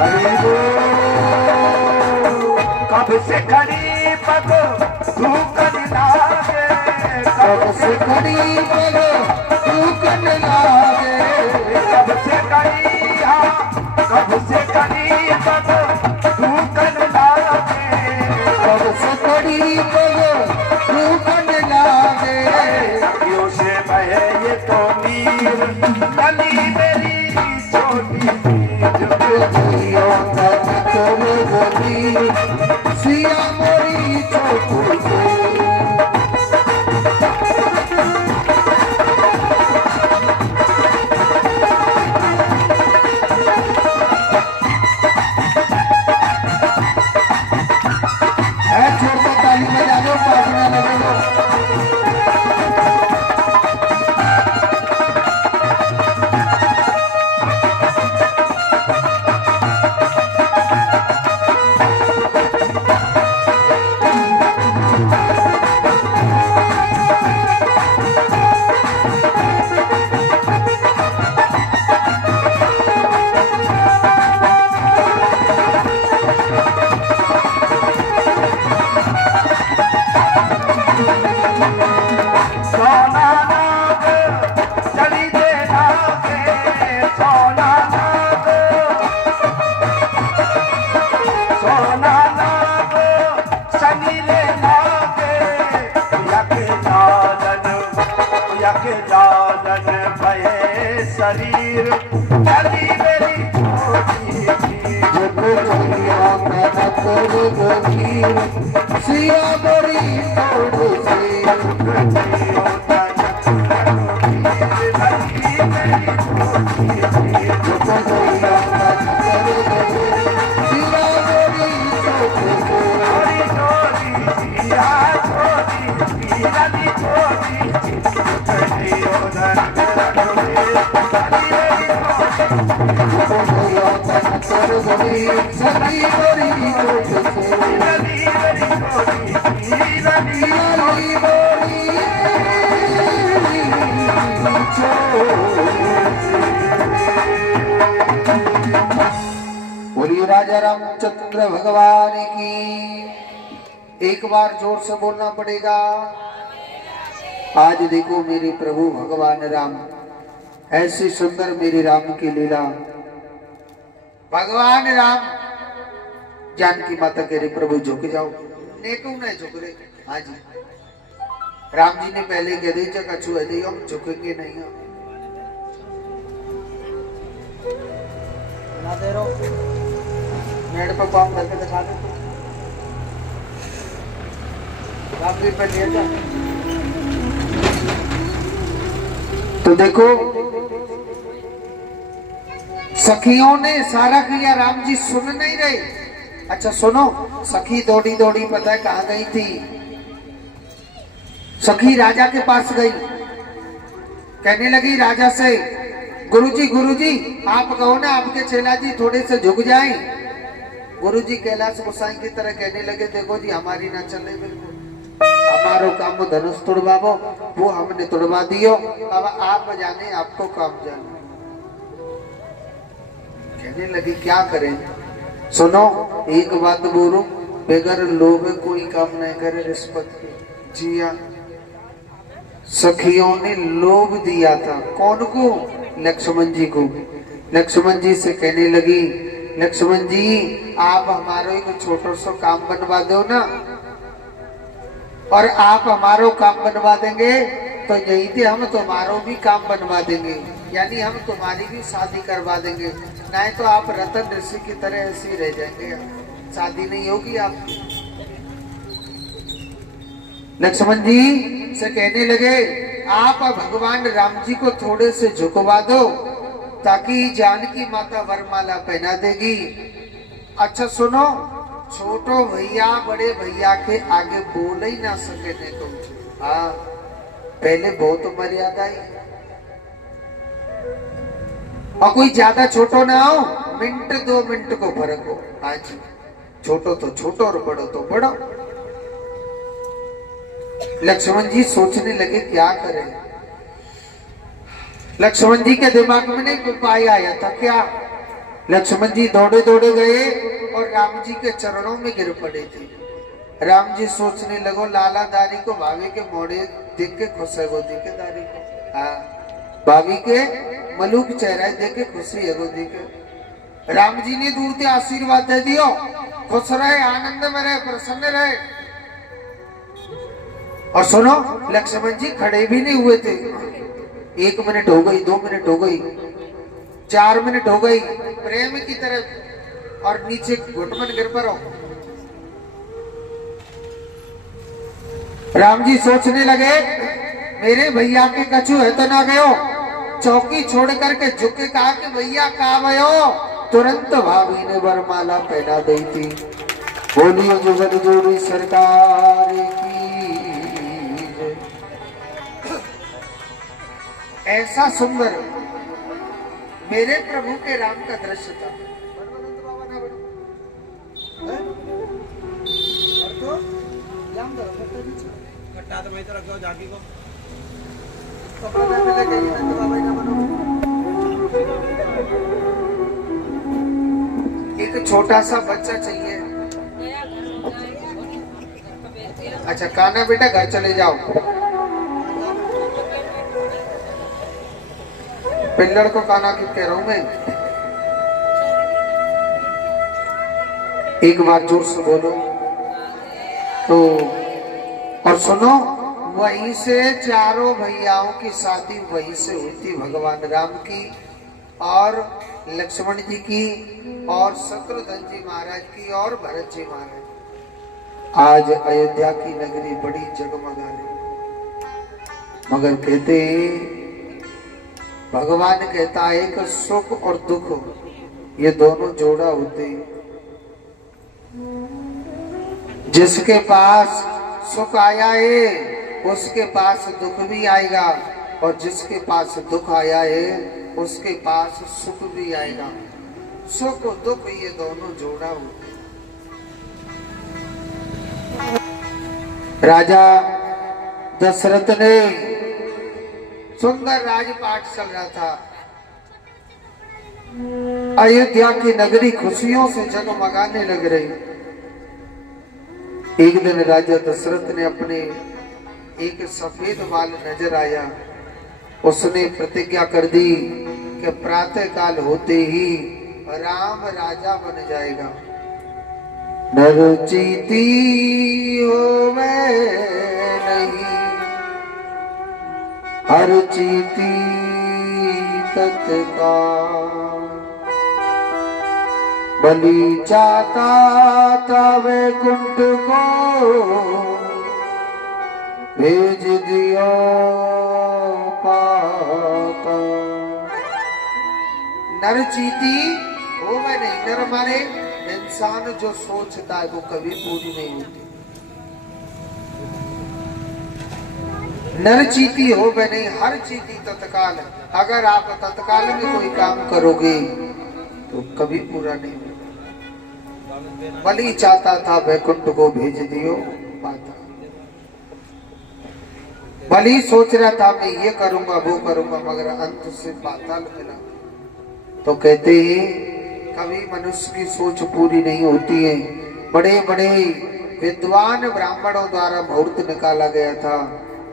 हरि बोल। कब से खड़ी पग धूकन लागे, कब से खड़ी पग धूकन लागे, कब से खड़ी कब से खड़ी पग धूकन लागे, कब से खड़ी पग धूकन लागे। सखियों से बहे ये तो नीर, गली मेरी छोटी जियो तन तोरे बोली, सिया मोरी छोटी सी। ताली बजा लो, पासना लगे लो। के लालन भये शरीर, गली मेरी छोटी सी। जब चलिया तन तोरे बोली, सिया मोरी छोटी सी। गलियों तन गली मेरी छोटी सी। जब चलिया तन तोरे बोली, सिया मोरी छोटी सी। छोरी छोटी सी, आ छोटी सी, गली छोटी सी। गलियों तन गली मेरी चलिया तन तोरे बोली, सखी मोरी छोटी सी। गली मेरी छोटी सी, गली सियाली मोरी बोलिए राजा रामचंद्र भगवान की। एक बार जोर से बोलना पड़ेगा। आज देखो मेरे प्रभु भगवान राम, ऐसी सुंदर मेरी राम की लीला। भगवान राम जानकी माता कह रहे प्रभु झुक जाओ, नेको नहीं झुक रहे। हाँ जी, राम जी ने पहले कह दी जगह छुए दी, हम झुकेंगे नहीं। हम ना दे रहो, मेरे पर काम करके दिखा दे। राम जी पे लिया जा। तो देखो सखियों ने इशारा किया, राम जी सुन नहीं रहे। अच्छा सुनो, सखी दौड़ी दौड़ी पता है कहां गई थी? सखी राजा के पास गई, कहने लगी राजा से, गुरुजी आप कहो ना आपके चेला जी थोड़े से झुक जाएं। गुरुजी कैलाश गोसाई की तरह कहने लगे, देखो जी हमारी ना चले, बिल्कुल हमारो काम धनुष तोड़वाओ, वो हमने तोड़वा दियो, अब आप जाने आपको काम जाने। कहने लगी क्या करें? सुनो एक बात बोलो, बगैर लोभ कोई काम नहीं करे रिश्वत जिया। सखियों ने लोभ दिया था, कौन को? लक्ष्मण जी को। लक्ष्मण जी से कहने लगी, लक्ष्मण जी आप हमारो एक छोटा सा काम बनवा दो ना, और आप हमारो काम बनवा देंगे तो यही थे हम तुम्हारो भी काम बनवा देंगे, यानी हम तुम्हारी भी शादी करवा देंगे। नहीं तो आप रतन ऋषि की तरह ऐसे ही रह जाएंगे, शादी नहीं होगी आपकी। लक्ष्मण जी से कहने लगे, आप भगवान राम जी को थोड़े से झुकवा दो ताकि जानकी माता वरमाला पहना देगी। अच्छा सुनो, छोटो भैया बड़े भैया के आगे बोल ही ना सके ने तुम। हाँ पहले बहुत मर्यादा ही, और कोई ज्यादा छोटो ना हो, मिनट 2 मिनट को फर्क हो। हाँ जी, छोटो तो छोटो और बड़ो तो बड़ो। लक्ष्मण जी सोचने लगे क्या करें। लक्ष्मण जी के दिमाग में नहीं उपाय आया था क्या? लक्ष्मण जी दौड़े दौड़े गए और राम जी के चरणों में गिर पड़े थे। राम जी सोचने लगो लाला दारी को भाभी के मोड़े देख के खुश है गोदी के दारी को, हाँ भाभी के मलूक चेहरा देख के खुशी है गोदी के। राम जी ने दूर से आशीर्वाद दे दियो, खुश रहे, आनंद में रहे, प्रसन्न रहे। और सुनो लक्ष्मण जी खड़े भी नहीं हुए थे। 1 मिनट हो गई, 2 मिनट हो गई, 4 मिनट हो गई, प्रेम की तरफ और नीचे घुटमन गिर पड़ो। राम जी सोचने लगे मेरे भैया के कछु है तो ना गयो, चौकी छोड़ करके झुके कहा कि भैया कहा भयो। तुरंत भाभी ने वरमाला पहना दी थी। बोलियो जुगल जोड़ी सरकार की। ऐसा सुंदर मेरे प्रभु के राम का दृश्य था। एक छोटा सा बच्चा चाहिए। अच्छा काना बेटा घर चले जाओ। पिल्लड़ को काना क्यों कह रहा हूं मैं? एक बार जोर से बोलो तो। और सुनो वहीं से चारों भैयाओं की शादी वहीं से हुई थी, भगवान राम की और लक्ष्मण जी की और शत्रुघ्न जी महाराज की और भरत जी महाराज। आज अयोध्या की नगरी बड़ी जगमगा रही, मगर कहते भगवान कहता है कि सुख और दुख ये दोनों जोड़ा होते हैं। जिसके पास सुख आया है उसके पास दुख भी आएगा, और जिसके पास दुख आया है उसके पास सुख भी आएगा। सुख दुख ये दोनों जोड़ा होते हैं। राजा दशरथ ने सुंदर राजपाट चल रहा था। अयोध्या की नगरी खुशियों से जगमगाने लग रही। एक दिन राजा दशरथ ने अपने एक सफेद बाल नजर आया। उसने प्रतिज्ञा कर दी कि प्रातः काल होते ही राम राजा बन जाएगा। नर चीती होवे नहीं, हर चीती तत्काल। बलि चाहता था वैकुंठ को, भेज दिया पाता। नर चीती हो मैं नहीं, नर मारे इंसान जो सोचता है वो कभी पूरी नहीं होती। नर चीती हो मैं नहीं, हर चीती तत्काल। अगर आप तत्काल में कोई काम करोगे तो कभी पूरा नहीं होगा। बलि चाहता था वैकुंठ को, भेज दियो पाता। बलि सोच रहा था मैं ये करूंगा वो करूंगा, मगर अंत से पाताल मिला। तो कहते हैं कभी मनुष्य की सोच पूरी नहीं होती है। बड़े बड़े विद्वान ब्राह्मणों द्वारा मुहूर्त निकाला गया था,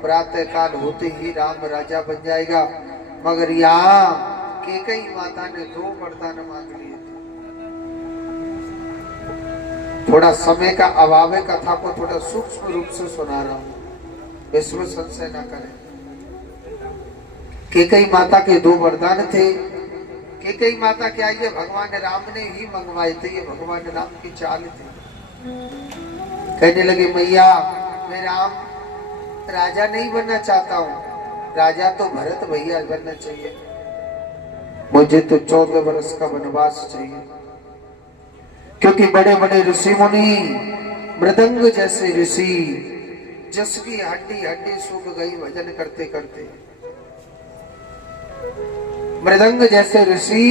प्रातः काल होते ही राम राजा बन जाएगा। मगर यहाँ कैकेयी माता ने 2 वरदान मांग लिए थे। थोड़ा समय का अभाव है, कथा को थोड़ा सूक्ष्म रूप से सुना रहा हूँ, इसमें संशय न करें। कैकेयी माता के 2 वरदान थे। कैकेयी माता क्या, ये भगवान राम ने ही मंगवाए थे, ये भगवान राम की चाल थी। कहने लगे मैया मैं राम राजा नहीं बनना चाहता हूँ, राजा तो भरत भैया बनना चाहिए। मुझे तो 14 वर्ष का वनवास चाहिए, क्योंकि बड़े बड़े ऋषि मुनि, मृदंग जैसे ऋषि जिसकी हड्डी हड्डी सूख गई भजन करते करते, मृदंग जैसे ऋषि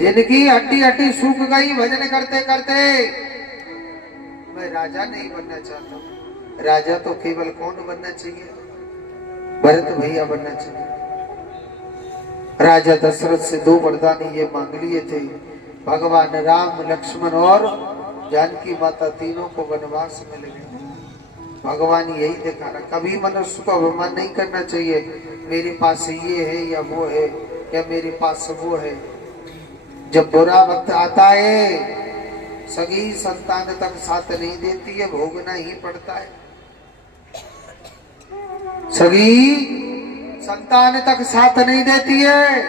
जिनकी हड्डी हड्डी सूख गई भजन करते करते, मैं राजा नहीं बनना चाहता। राजा तो केवल कौन बनना चाहिए? भरत भैया बनना चाहिए। राजा दशरथ से 2 वरदान ये मांग लिए थे। भगवान राम, लक्ष्मण और जानकी माता तीनों को वनवास मिल गया। भगवान यही दिखा रहा, कभी मनुष्य को अभिमान नहीं करना चाहिए मेरे पास ये है या वो है या मेरे पास वो है। जब बुरा वक्त आता है सगी संतान तक साथ नहीं देती है, भोगना ही पड़ता है। सगी संतान तक साथ नहीं देती है,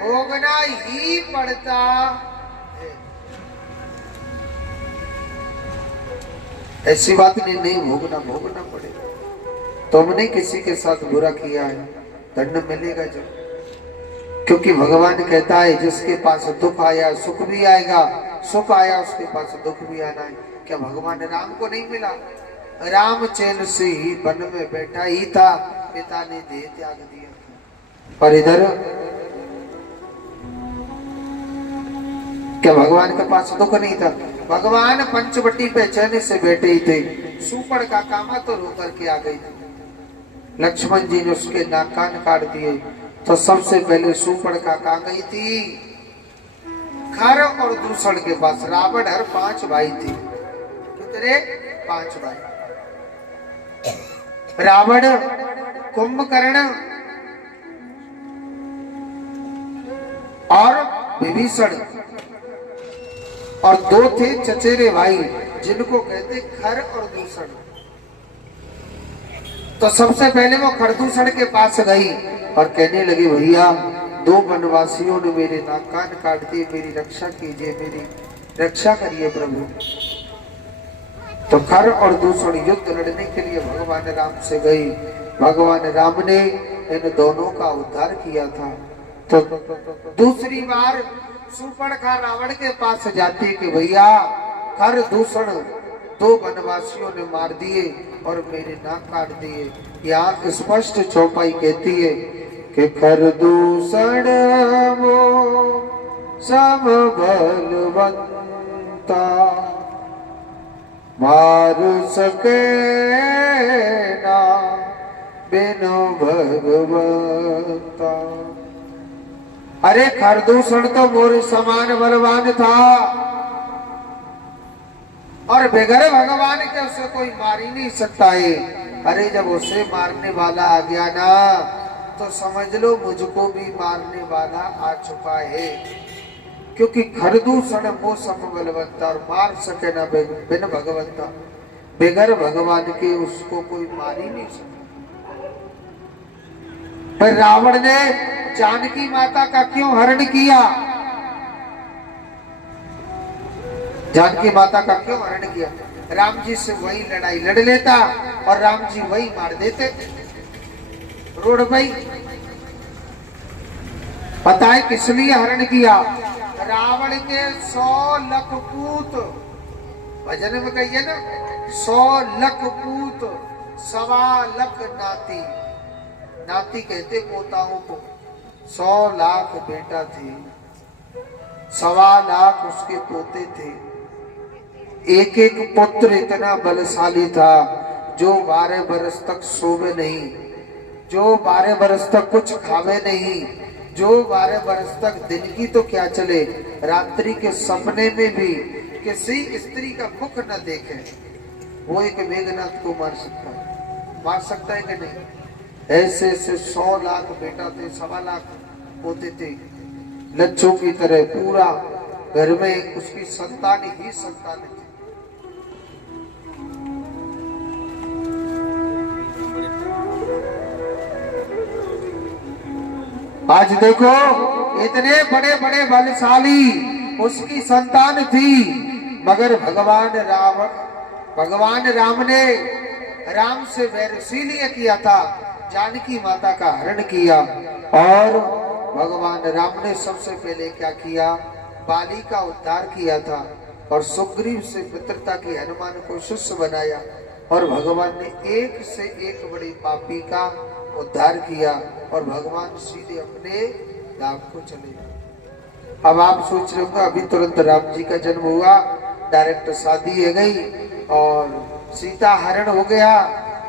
भोगना ही पड़ता है। ऐसी बात नहीं भोगना पड़ेगा। तुमने किसी के साथ बुरा किया है, दंड मिलेगा जब। क्योंकि भगवान कहता है जिसके पास दुख आया सुख भी आएगा, सुख आया उसके पास दुख भी आना है। क्या भगवान राम को नहीं मिला? राम चैन से ही वन में बैठा ही था, पिता ने देह त्याग दिया। पर इधर क्या भगवान के पास दुख नहीं था? भगवान पंचवटी पे चैन से बैठे ही थे। सुपड़ का कामा तो रो करके आ गई थी। लक्ष्मण जी ने उसके नाक कान काट दिए। तो सबसे पहले सुपड़ का कहा गई थी खर और दूषण के पास। रावण हर 5 भाई थे। कितने? 5 भाई। रावण, कुंभकर्ण और विभीषण, और 2 थे चचेरे भाई जिनको कहते खर और दूषण। तो सबसे पहले वो खरदूषण के पास गई और कहने लगी भैया 2 वनवासियों ने मेरे नाक कान काट दिए, मेरी रक्षा कीजिए, मेरी रक्षा करिए प्रभु। तो खर और दूषण युद्ध लड़ने के लिए भगवान राम से गई। भगवान राम ने इन दोनों का उद्धार किया था। तो दूसरी बार सुपर्णखा रावण के पास जाती कि भैया खर दूषण 2 वनवासियों ने मार दिए और मेरे नाक काट दिए। यहाँ स्पष्ट चौपाई कहती है कि खर दूषण वो सम बलवंता मार सके ना बिनु भगवंता। अरे खरदूषण तो मोर समान बलवान था और बगैर भगवान के उसे कोई मार ही नहीं सकता है। अरे जब उसे मारने वाला आ गया ना तो समझ लो मुझको भी मारने वाला आ चुका है। क्योंकि खरदूषण वो सम बलवंता और मार सके ना बिन भगवंता। बगैर भगवान के उसको कोई मार ही नहीं सकता। पर रावण ने जानकी माता का क्यों हरण किया? जानकी माता का क्यों हरण किया? राम जी से वही लड़ाई लड़ लेता और राम जी वही मार देते। रोड भाई पता है किस लिए हरण किया? रावण के 100 लाख पूत, भजन में कहिए ना 100 लाख पूत 1.25 लाख नाती। नाती कहते पोताओं को। 100 लाख बेटा थे, 1.25 लाख उसके पोते थे। एक एक पुत्र इतना बलशाली था जो 12 बरस तक सोवे नहीं, जो 12 बरस तक कुछ खावे नहीं, जो 12 बरस तक दिन की तो क्या चले रात्रि के सपने में भी किसी स्त्री का मुख न देखे। वो एक मेघनाथ को मार सकता है कि नहीं? ऐसे 100 लाख बेटा थे, 1.25 लाख पोते थे। लच्छों की तरह पूरा घर में उसकी संतान ही संतान थी। आज देखो इतने बड़े बड़े बलशाली उसकी संतान थी, मगर भगवान राम ने राम से वैर इसीलिए किया था, जानकी माता का हरण किया। और भगवान राम ने सबसे पहले क्या किया? बाली का उद्धार किया था और सुग्रीव से मित्रता की हनुमान को शिष्य बनाया और भगवान ने एक से एक बड़ी पापी का उद्धार किया और भगवान सीधे अपने धाम को चले गए। अब आप सोच रहे होंगे अभी तुरंत राम जी का जन्म हुआ, डायरेक्ट शादी हो गई और सीता हरण हो गया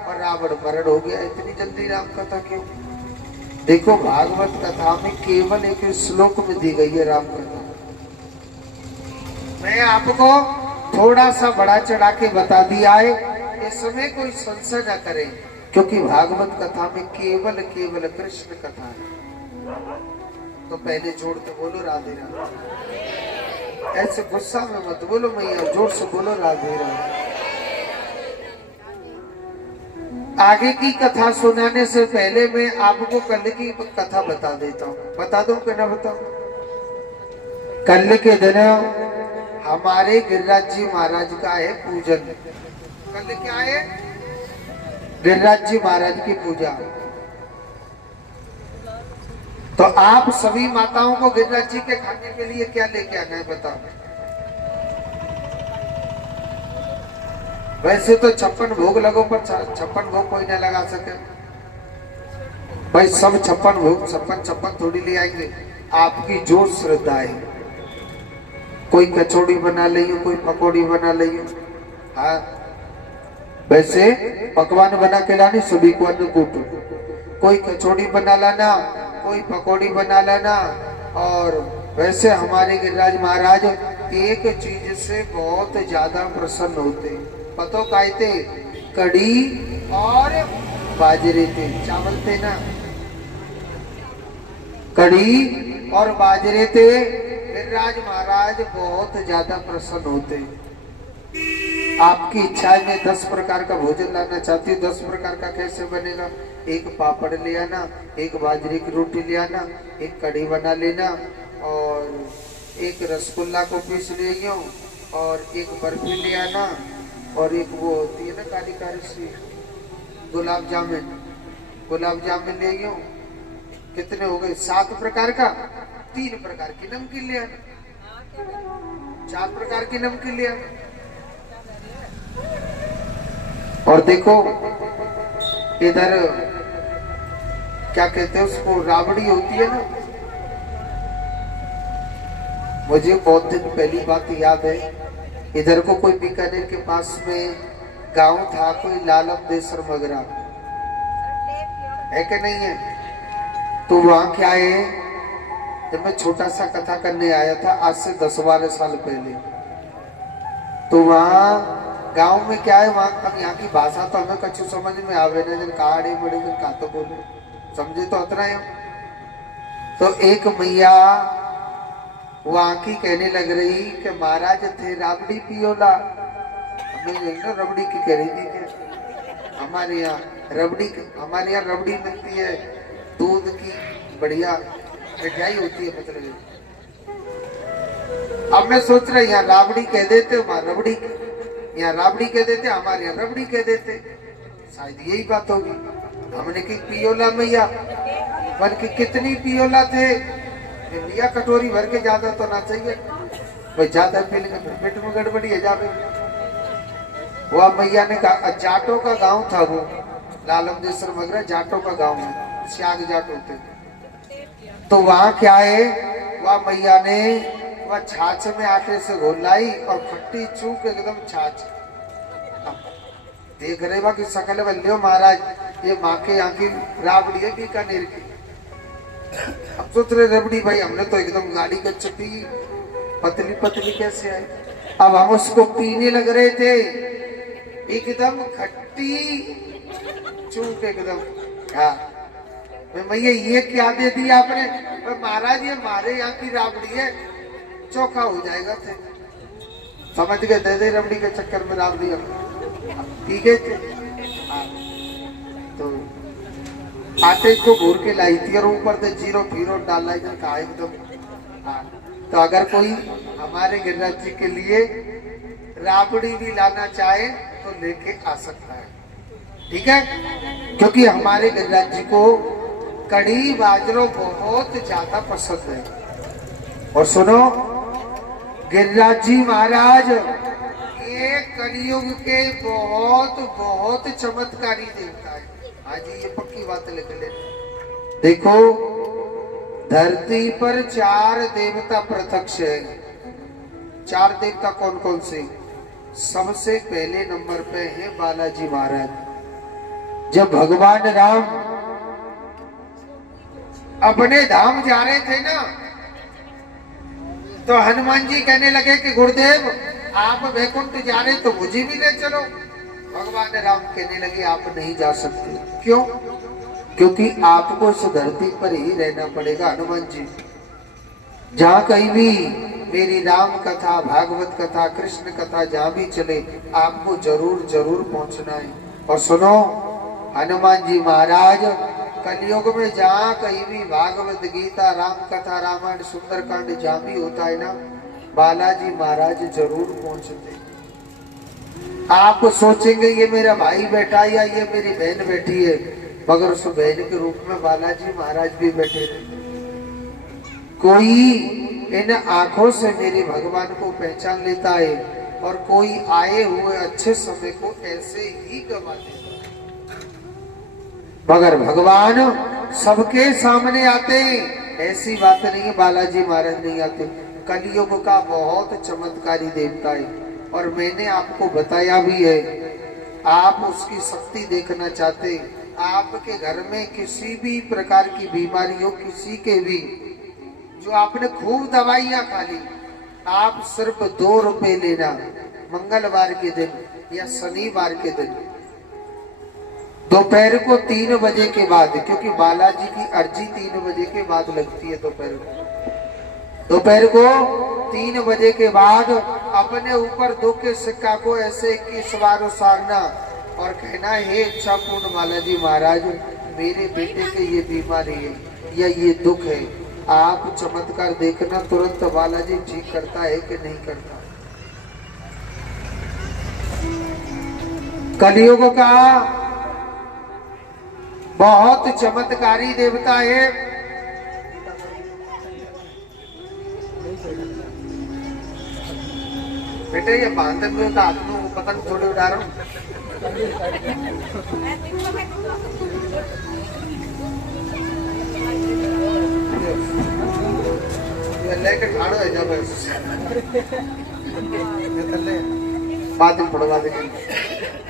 और रावण मरण हो गया। इतनी जल्दी राम कथा क्यों? देखो भागवत कथा में केवल एक श्लोक में दी गई है राम कथा। मैं आपको थोड़ा सा बड़ा चढ़ा के बता दिया है, इसमें कोई संशय न करे, क्योंकि भागवत कथा में केवल केवल कृष्ण कथा है। तो पहले जोड़ के बोलो राधे राधे। ऐसे गुस्सा में मत बोलो मैया, जोर से बोलो राधे राधे। आगे की कथा सुनाने से पहले मैं आपको कल की कथा बता देता हूँ। बता दूं कि ना बताऊं? कल के दिन हमारे गिरिराज जी महाराज का है पूजन। कल क्या है? गिरिराज जी महाराज की पूजा। तो आप सभी माताओं को गिरिराज जी के खाने के लिए क्या लेके आना है बताओ? वैसे तो 56 भोग लगो, पर 56 भोग कोई ना लगा सके भाई। सब 56 भोग 56 थोड़ी ले आएंगे। आपकी जो श्रद्धा है, कोई कचौड़ी बना लियो, कोई पकौड़ी बना लियो। हाँ, वैसे पकवान बना के लानी सभी को अन्नकूट। कोई कचौड़ी बना लाना, कोई पकौड़ी बना लाना। और वैसे हमारे गिरिराज महाराज एक चीज से बहुत ज्यादा प्रसन्न होते। पतो काय थे? कड़ी और बाजरे थे, चावल थे ना, कड़ी और बाजरे थे। गिरिराज महाराज बहुत ज्यादा प्रसन्न होते। आपकी इच्छा है, मैं 10 प्रकार का भोजन लाना चाहती हूँ। 10 प्रकार का कैसे बनेगा? एक पापड़ ले आना, एक बाजरे की रोटी ले आना, एक कड़ी बना लेना, और एक रसगुल्ला को पीस ले आइयो, और एक बर्फी ले आना, और एक वो होती है ना काली काली सी गुलाब जामुन ले आइयो। कितने हो गए? 7 प्रकार का। 3 प्रकार की नमकीन ले आना, 4 प्रकार की नमकीन ले आना। और देखो इधर क्या कहते हैं उसको, राबड़ी होती है ना। मुझे बहुत दिन पहली बात याद है, इधर को कोई बीकानेर के पास में गांव था, कोई लालम देसर मगरा है कि नहीं है? तो वहां क्या है, जब मैं छोटा सा कथा करने आया था आज से 10-12 साल पहले, तो वहां गांव में क्या है, वहां अब यहाँ की भाषा तो हमें कछु समझ में आवे ना, जन काड़े बड़े जन का तो बोले समझे तो उतना है। तो एक मैया वहां की कहने लग रही कि महाराज थे राबड़ी पियोला। हमने रबड़ी की कह रही थी कि हमारे यहाँ रबड़ी मिलती है, दूध की बढ़िया मिठाई होती है। मतलब अब मैं सोच रहा यहाँ राबड़ी कह देते, वहां रबड़ी, यहाँ राबड़ी कह देते, हमारे यहाँ रबड़ी कह देते, शायद यही बात होगी। हमने की पियोला मैया, बल्कि कितनी पियोला थे लिया, कटोरी भर के, ज्यादा तो ना चाहिए भाई, ज्यादा पी लेंगे पेट में गड़बड़ी है जावे। वह मैया ने कहा, जाटों का गांव था वो, लालम देसर मगरा जाटों का गांव है, श्याग जाट होते। तो वहां क्या है, वह मैया ने वह छाछ में आटे से घोल लाई और खट्टी चूक एकदम छाछ। देख रहे बा कि सकल बल्लियो महाराज, ये माँ के यहाँ की राबड़ी है बीकानेर की। अब सोच रहे रबड़ी भाई, हमने तो एकदम गाड़ी का चपी पतली पतली कैसे आई। अब हम उसको पीने लग रहे थे, एकदम खट्टी चूक एकदम। हाँ भैया ये क्या दे दिया आपने? महाराज ये हमारे यहाँ की राबड़ी है, चोखा हो जाएगा थे। समझ गए? दे दे रबड़ी के चक्कर में राबड़ी ठीक है। तो आटे को घूर के लाई थी और ऊपर से जीरो फीरो डाल लाई कहा एकदम। हाँ, तो अगर कोई हमारे गिरिराज जी के लिए राबड़ी भी लाना चाहे तो लेके आ सकता है, ठीक है? क्योंकि हमारे गिरिराज जी को कड़ी बाजरो बहुत ज्यादा पसंद है। और सुनो, गिरिराज जी महाराज ये कलियुग के बहुत बहुत चमत्कारी देवता है। आज ये पक्की बात लिख ले। देखो धरती पर 4 देवता प्रत्यक्ष है। 4 देवता कौन कौन से? सबसे पहले नंबर पे है बालाजी महाराज। जब भगवान राम अपने धाम जा रहे थे ना, तो हनुमान जी कहने लगे कि गुरुदेव आप वैकुंठ जा रहे तो मुझे भी ले चलो। भगवान राम कहने लगे आप नहीं जा सकते। क्यों? क्योंकि आपको इस धरती पर ही रहना पड़ेगा हनुमान जी। जहाँ कहीं भी मेरी राम कथा, भागवत कथा, कृष्ण कथा जहाँ भी चले आपको जरूर जरूर पहुंचना है। और सुनो हनुमान जी महाराज कलयुग में जहाँ कहीं भी भागवत गीता, राम कथा, रामायण, सुंदरकांड जहाँ भी होता है ना, बालाजी महाराज जरूर पहुंचते। आप सोचेंगे ये मेरा भाई बैठा है या ये मेरी बहन बैठी है, मगर उस बहन के रूप में बालाजी महाराज भी बैठे रहते। कोई इन आंखों से मेरे भगवान को पहचान लेता है और कोई आए हुए अच्छे समय को ऐसे ही गवा देता है। मगर भगवान सबके सामने आते हैं, ऐसी बात नहीं है बालाजी महाराज नहीं आते। कलयुग का बहुत चमत्कारी देवता है और मैंने आपको बताया भी है। आप उसकी शक्ति देखना चाहते, आपके घर में किसी भी प्रकार की बीमारी हो, किसी के भी, जो आपने खूब दवाइयां खा ली, आप सिर्फ 2 रुपए लेना मंगलवार के दिन या शनिवार के दिन दोपहर को 3 बजे के बाद, क्योंकि बालाजी की अर्जी 3 बजे के बाद लगती है दोपहर को 3 बजे के बाद अपने ऊपर 2 के सिक्का को ऐसे 21 बार उसारना और कहना हे इच्छा पूर्ण बालाजी महाराज मेरे बेटे के ये बीमारी है या ये दुख है। आप चमत्कार देखना तुरंत बालाजी ठीक करता है कि नहीं करता। कलयुग का बहुत चमत्कारी देवता है। बेटे ये बांधे हुए तो हाथ में पतंग थोड़ी उड़ा रहा हूँ। लेके ठाड़ो है जब बाद में पड़वा देंगे,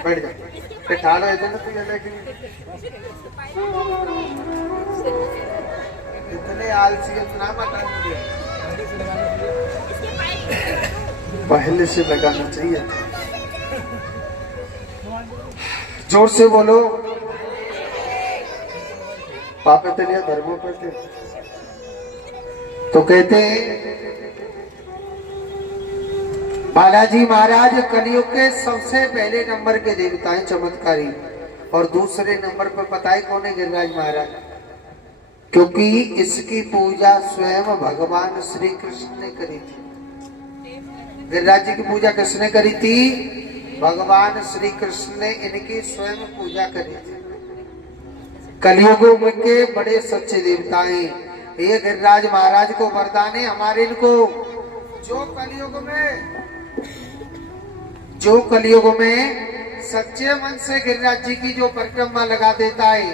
बैठ जा ठाड़ो है तो लेके इतने आलसी ना बता मुझे, पहले से लगाना चाहिए। जोर से बोलो पापे तेलिया धर्मों पर थे। तो कहते बालाजी महाराज कलयुग के सबसे पहले नंबर के देवता हैं, चमत्कारी। और दूसरे नंबर पर पता है कौन है? गिरिराज महाराज, क्योंकि इसकी पूजा स्वयं भगवान श्री कृष्ण ने करी थी। गिरिराज जी की पूजा किसने करी थी? भगवान श्री कृष्ण ने इनकी स्वयं पूजा करी थी। कलयुग के बड़े सच्चे देवता हैं ये गिरिराज महाराज को वरदान है हमारे इनको। जो कलयुग में सच्चे मन से गिरिराज जी की जो परिक्रमा लगा देता है,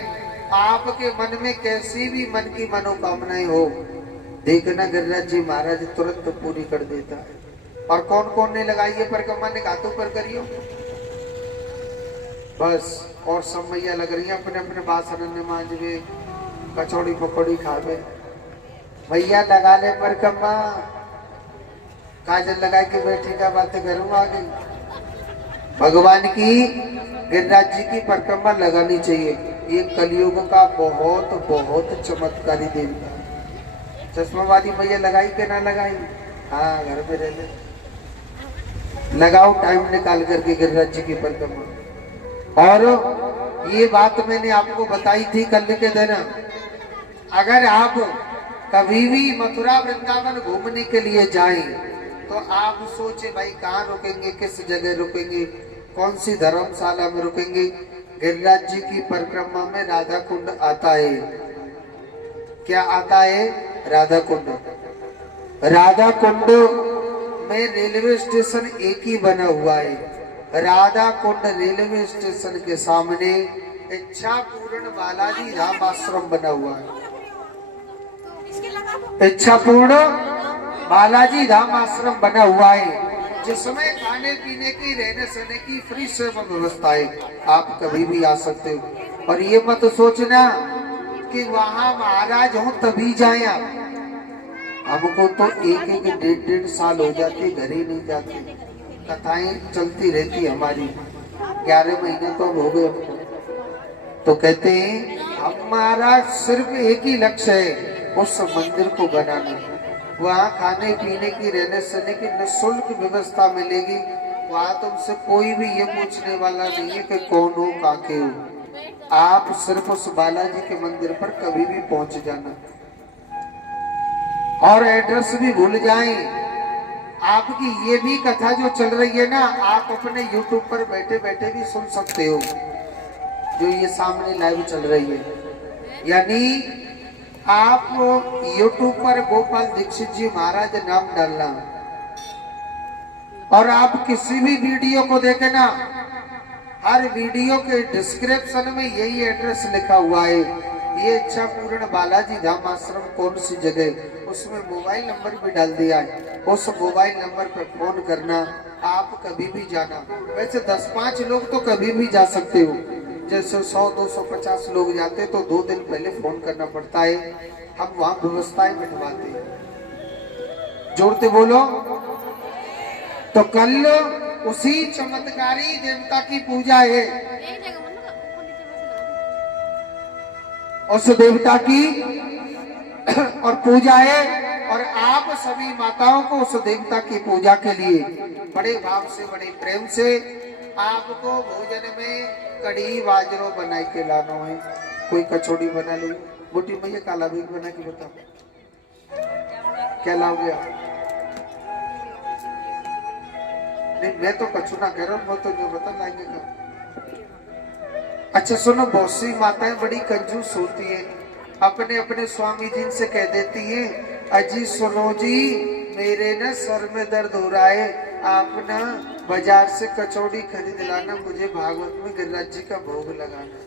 आपके मन में कैसी भी मन की मनोकामनाएं हो, देखना गिरिराज जी महाराज तुरंत पूरी कर देता है। और कौन कौन ने लगाई है परिक्रमा? ने हाथों पर करियो बस। और सब मैया लग रही है अपने अपने बासन में मांजवे, कचौड़ी पकौड़ी खावे। भैया लगा ले परिक्रमा, काजल लगा के बैठी का बात करूँ आ गई। भगवान की गिरिराज जी की परिक्रमा लगानी चाहिए। ये कलयुग का बहुत बहुत चमत्कारी देवता है। चश्मा वाली भैया लगाई के ना लगाई? हाँ घर में रहने लगाओ टाइम निकाल करके गिरिराज जी की परिक्रमा। और ये बात मैंने आपको बताई थी कल के दिन, अगर आप कभी भी मथुरा वृंदावन घूमने के लिए जाएं तो आप सोचे भाई कहाँ रुकेंगे, किस जगह रुकेंगे, कौन सी धर्मशाला में रुकेंगे। गिरिराज जी की परिक्रमा में राधा कुंड आता है। क्या आता है? राधा कुंड। राधा कुंड में रेलवे स्टेशन एक ही बना हुआ है। राधा कुंड रेलवे स्टेशन के सामने इच्छा पूर्ण बालाजी धाम आश्रम बना हुआ है। इच्छा पूर्ण बालाजी धाम आश्रम बना हुआ है, जिसमें खाने पीने की, रहने सहने की फ्री सेवा व्यवस्था है। आप कभी भी आ सकते हो। और ये मत सोचना कि वहां महाराज हो तभी जाए आप। हमको तो एक एक डेढ़ डेढ़ साल हो जाते, घर ही नहीं जाते, कथाएं चलती रहती हमारी। 11 महीने तो हो गए हमको। तो कहते हैं हमारा सिर्फ एक ही लक्ष्य है, उस मंदिर को बनाना। वहाँ खाने पीने की, रहने सहने की निःशुल्क व्यवस्था मिलेगी। वहाँ तुमसे कोई भी ये पूछने वाला नहीं है कि कौन हो, कहाँ के हो। आप सिर्फ उस बालाजी के मंदिर पर कभी भी पहुंच जाना, और एड्रेस भी भूल जाएं। आपकी ये भी कथा जो चल रही है ना, आप अपने YouTube पर बैठे बैठे भी सुन सकते हो, जो ये सामने लाइव चल रही है। यानी आप YouTube पर गोपाल दीक्षित जी महाराज नाम डालना, और आप किसी भी वीडियो को देखे ना, हर वीडियो के डिस्क्रिप्शन में यही एड्रेस लिखा हुआ है, ये इच्छा पूर्ण बालाजी धाम आश्रम कौन सी जगह, उसमें मोबाइल नंबर भी डाल दिया है। उस मोबाइल नंबर पर फोन करना, आप कभी भी जाना। वैसे 10-5 लोग तो कभी भी जा सकते हो, जैसे 100-250 लोग जाते तो 2 दिन पहले फोन करना पड़ता है, हम वहाँ व्यवस्थाएं बिठवाते हैं। जोड़ते बोलो। तो कल उसी चमत्कारी देवता की पूजा है, उस देवता की और पूजा है, और आप सभी माताओं को उस देवता की पूजा के लिए बड़े भाव से, बड़े प्रेम से आपको भोजन में कड़ी बाजरो बना के लाना है। कोई कचौड़ी बना लो, मोटी भैया काला भी बना के बताओ क्या लाओगे आप? नहीं, मैं तो कचौड़ा कह रहा हूँ, वो तो नहीं बता लाएंगे क्या। अच्छा सुनो, बहुत सी माताएं बड़ी कंजूस होती है, अपने अपने स्वामी जी से कह देती है, अजी सुनो जी, मेरे ना सर में दर्द हो रहा है, आप ना बाजार से कचौड़ी खरीद लाना, मुझे भागवत में गिरिराज जी का भोग लगाना।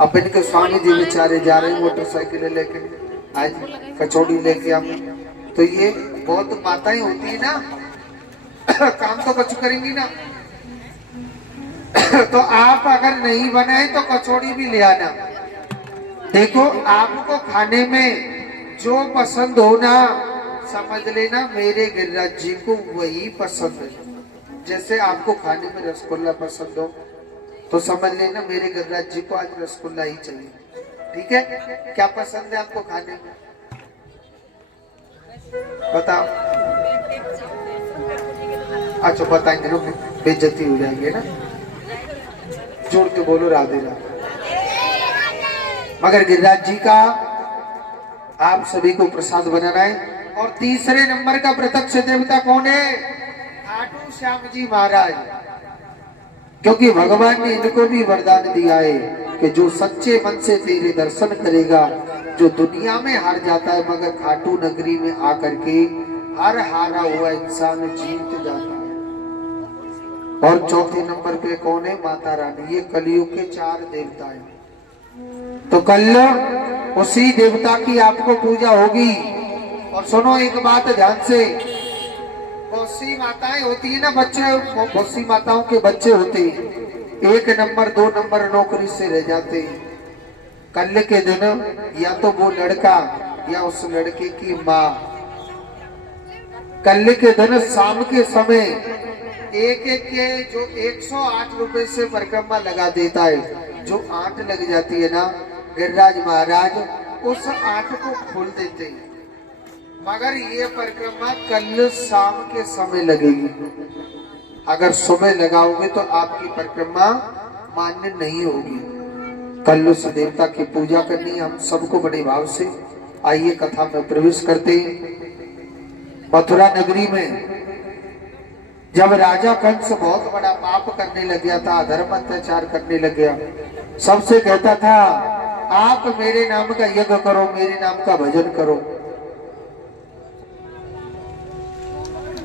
अब इनके स्वामी जी बेचारे जा रहे हैं मोटरसाइकिल लेके, आज कचौड़ी लेके आए। तो ये बहुत माताएं होती है ना, काम तो कुछ करेंगी ना। तो आप अगर नहीं बनाए तो कचौड़ी भी ले आना। देखो, आपको खाने में जो पसंद हो ना, समझ लेना मेरे गिरिराज जी को वही पसंद है। जैसे आपको खाने में रसगुल्ला पसंद हो, तो समझ लेना मेरे गिरिराज जी को आज रसगुल्ला ही चाहिए। ठीक है, क्या पसंद है आपको खाने में, बताओ। अच्छा बताएंगे ना, बेइज्जती हो जाएंगे ना। जोड़ के बोलो राधे राधे। मगर गिरिराज जी का आप सभी को प्रसाद बनाना है। और तीसरे नंबर का प्रत्यक्ष देवता कौन है? खाटू श्याम जी महाराज। क्योंकि भगवान ने इनको भी वरदान दिया है कि जो सच्चे मन से तेरे दर्शन करेगा, जो दुनिया में हार जाता है मगर खाटू नगरी में आकर के हर हारा हुआ इंसान जीत जाता है। और चौथे नंबर पे कौन है? माता रानी। ये कलयुग के 4 देवता हैं। तो कल उसी देवता की आपको पूजा होगी। और सुनो एक बात ध्यान से, बहुत सी माताएं होती है ना, बच्चे, बहुत सी माताओं के बच्चे होते हैं 1 नंबर 2 नंबर नौकरी से रह जाते हैं। कल के दिन या तो वो लड़का या उस लड़के की माँ कल के दिन शाम के समय एक एक के जो 108 रुपए से परिक्रमा लगा देता है, जो 8 लग जाती है ना, गिरिराज महाराज उस 8 को खोल देते हैं। मगर ये परिक्रमा कल शाम के समय लगेगी। अगर सुबह लगाओगे तो आपकी परिक्रमा मान्य नहीं होगी। कल उस देवता की पूजा करनी है हम सबको बड़े भाव से। आइए कथा में प्रवेश करते हैं। मथुरा नगरी में जब राजा कंस बहुत बड़ा पाप करने लग गया था, अधर्म अत्याचार करने लग गया, सबसे कहता था आप मेरे नाम का यज्ञ करो, मेरे नाम का भजन करो,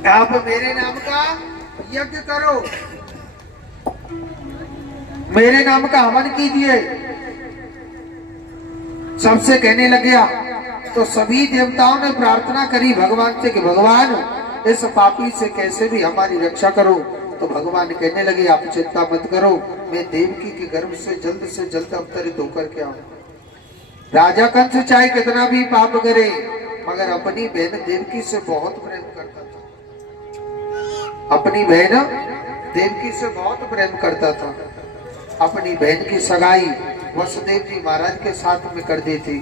आप मेरे नाम का यज्ञ करो, मेरे नाम का हवन कीजिए। सबसे कहने लग गया। तो सभी देवताओं ने प्रार्थना करी भगवान से कि भगवान इस पापी से कैसे भी हमारी रक्षा करो। तो भगवान कहने लगे आप चिंता मत करो, मैं देवकी के गर्भ से जल्द अवतरित होकर के आऊं। राजा कंस चाहे कितना भी पाप करे, मगर अपनी बहन देवकी से बहुत प्रेम करता था। अपनी बहन देवकी से बहुत प्रेम करता था। अपनी बहन की सगाई वसुदेव जी महाराज के साथ में कर दी थी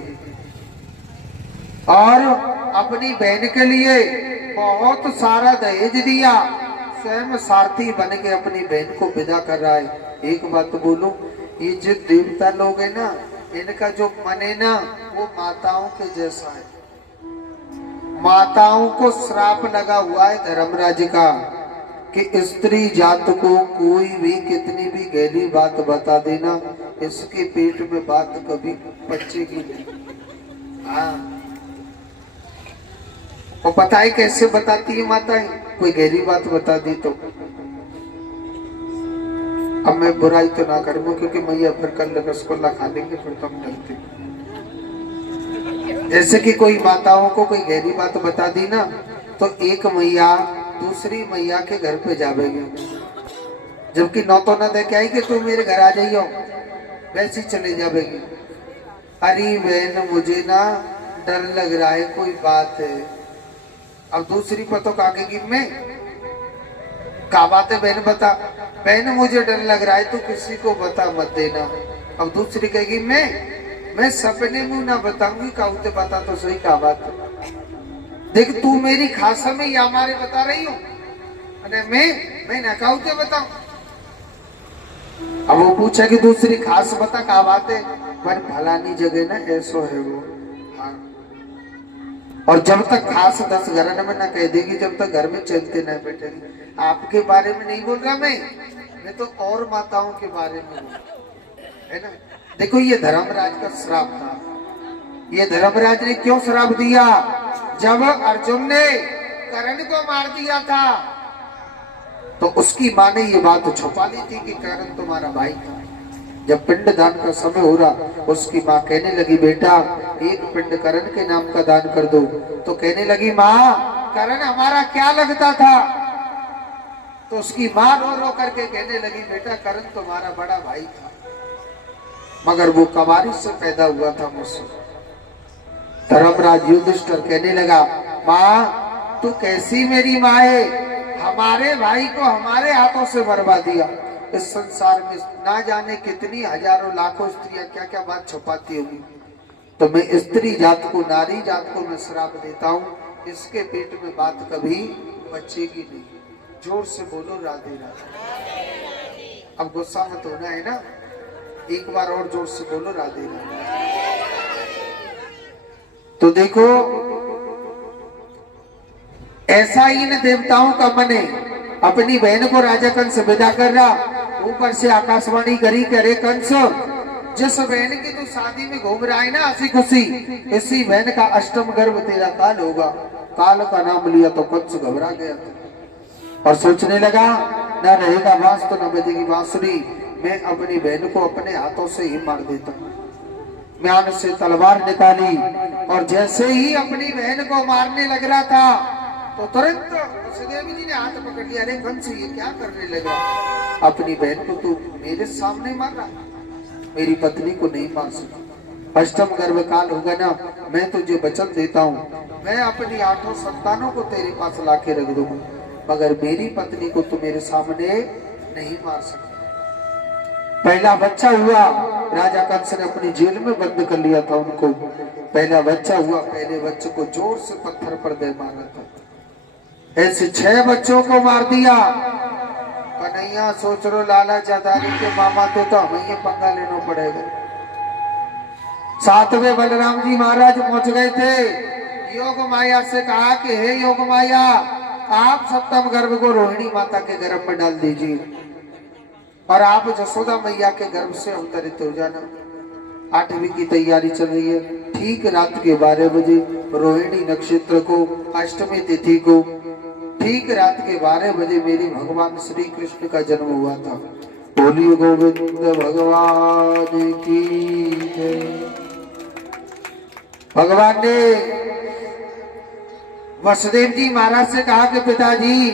और अपनी बहन के लिए बहुत सारा दहेज दिया। स्वयं सारथी बन के अपनी बहन को विदा कर रहा है। एक बात तो बोलूं, ये जो देवता लोग है ना, इनका जो मन है ना, वो माताओं के जैसा है। माताओं को श्राप लगा हुआ है धर्मराज का कि स्त्री जात को कोई भी कितनी भी गहरी बात बता देना, इसके पेट में बात कभी पचेगी नहीं। हाँ, वो पता है कैसे बताती है माताएं? कोई गहरी बात बता दी तो। अब मैं बुराई तो ना करूंगा क्योंकि मैया फिर कल रसगुल्ला खा लेंगे, फिर तो हम डरते। जैसे कि कोई माताओं को कोई गहरी बात बता दी ना, तो एक मैया दूसरी मैया के घर पे जावेगी, जबकि नौ तो न दे के आई कि तू मेरे घर आ जाइयो, वैसी चले जावेगी। अरे बहन मुझे ना डर लग रहा है, कोई बात है। अब दूसरी पतो कागेगी मैं क्या बात है बहन बता। बहन मुझे डर लग रहा है, तू किसी को बता मत देना। अब दूसरी कहेगी मैं सपने में ना बताऊंगी, काउते बता तो सही क्या बात है। देख तू मेरी खासा में या हमारे बता रही हूँ, मैं ना काउते बताऊं। अब वो पूछा कि दूसरी खास बता क्या बात है, पर फलानी जगह ना ऐसो है वो। हाँ, और जब तक खास 10 घर में ना कह देगी, जब तक घर में चलते ना बैठेगी। आपके बारे में नहीं बोल रहा मैं तो और माताओं के बारे में बोल रहा, है ना। देखो ये धर्मराज का श्राप था। ये धर्मराज ने क्यों श्राप दिया? जब अर्जुन ने कर्ण को मार दिया था तो उसकी माँ ने ये बात छुपा ली थी कि कर्ण तुम्हारा भाई था। जब पिंडदान का समय हो रहा, उसकी माँ कहने लगी बेटा एक पिंड कर्ण के नाम का दान कर दो। तो कहने लगी माँ कर्ण हमारा क्या लगता था? तो उसकी माँ रो रो करके कहने लगी बेटा कर्ण तुम्हारा बड़ा भाई था, मगर वो कवारी से पैदा हुआ था मुझसे। धर्मराज युधिष्ठिर कहने लगा माँ तू कैसी मेरी माँ है? हमारे भाई को हमारे हाथों से बर्बाद दिया। इस संसार में ना जाने कितनी हजारों लाखों स्त्रियां क्या क्या बात छुपाती होगी, तो मैं स्त्री जात को नारी जात को मैं श्राप देता हूँ, इसके पेट में बात कभी बचेगी नहीं। जोर से बोलो राधे राधे। अब गुस्सा मत होना है ना, एक बार और जोर से बोलो राधे राधे। तो देखो ऐसा ही इन देवताओं का मन है। अपनी बहन को राजा कंस विदा कर रहा, ऊपर से आकाशवाणी करी करे कंस जिस बहन की तू शादी में घूम रहा है ना हंसी खुशी, इसी बहन का अष्टम गर्भ तेरा काल होगा। काल का नाम लिया तो कंस घबरा गया और सोचने लगा न रहेगा बांस तो न बजेगी बांसुरी, मैं अपनी बहन को अपने हाथों से ही मार देता हूँ। म्यान से तलवार निकाली और जैसे ही अपनी बहन को मारने लग रहा था तो तुरंत वसुदेव जी ने हाथ पकड़ लिया। अरे कंस ये क्या करने लगा? अपनी बहन को तू मेरे सामने मार रहा, मेरी पत्नी को नहीं मार सकता। अष्टम गर्भ काल होगा ना, मैं तुझे वचन देता हूँ मैं अपनी 8 संतानों को तेरे पास लाके रख दूंगा, मगर मेरी पत्नी को तू मेरे सामने नहीं मार सकता। पहला बच्चा हुआ, राजा कंस ने अपनी जेल में बंद कर लिया था उनको। पहला बच्चा हुआ, पहले बच्चे को जोर से पत्थर पर दे मारा था। ऐसे 6 बच्चों को मार दिया। कन्हैया सोच रो लाला जादारी के मामा तो हमें ये पंगा लेना पड़ेगा। 7वें बलराम जी महाराज पहुंच गए थे। योग माया से कहा कि हे योग माया आप सप्तम गर्भ को रोहिणी माता के गर्भ में डाल दीजिए और आप जसोदा मैया के गर्भ से अवतरित हो जाना। 8वीं की तैयारी चल रही है। ठीक रात के 12 बजे रोहिणी नक्षत्र को अष्टमी तिथि को ठीक रात के 12 बजे मेरी भगवान श्री कृष्ण का जन्म हुआ था। बोलिए गोविंद भगवान की जय। भगवान ने वसुदेव जी महाराज से कहा कि पिताजी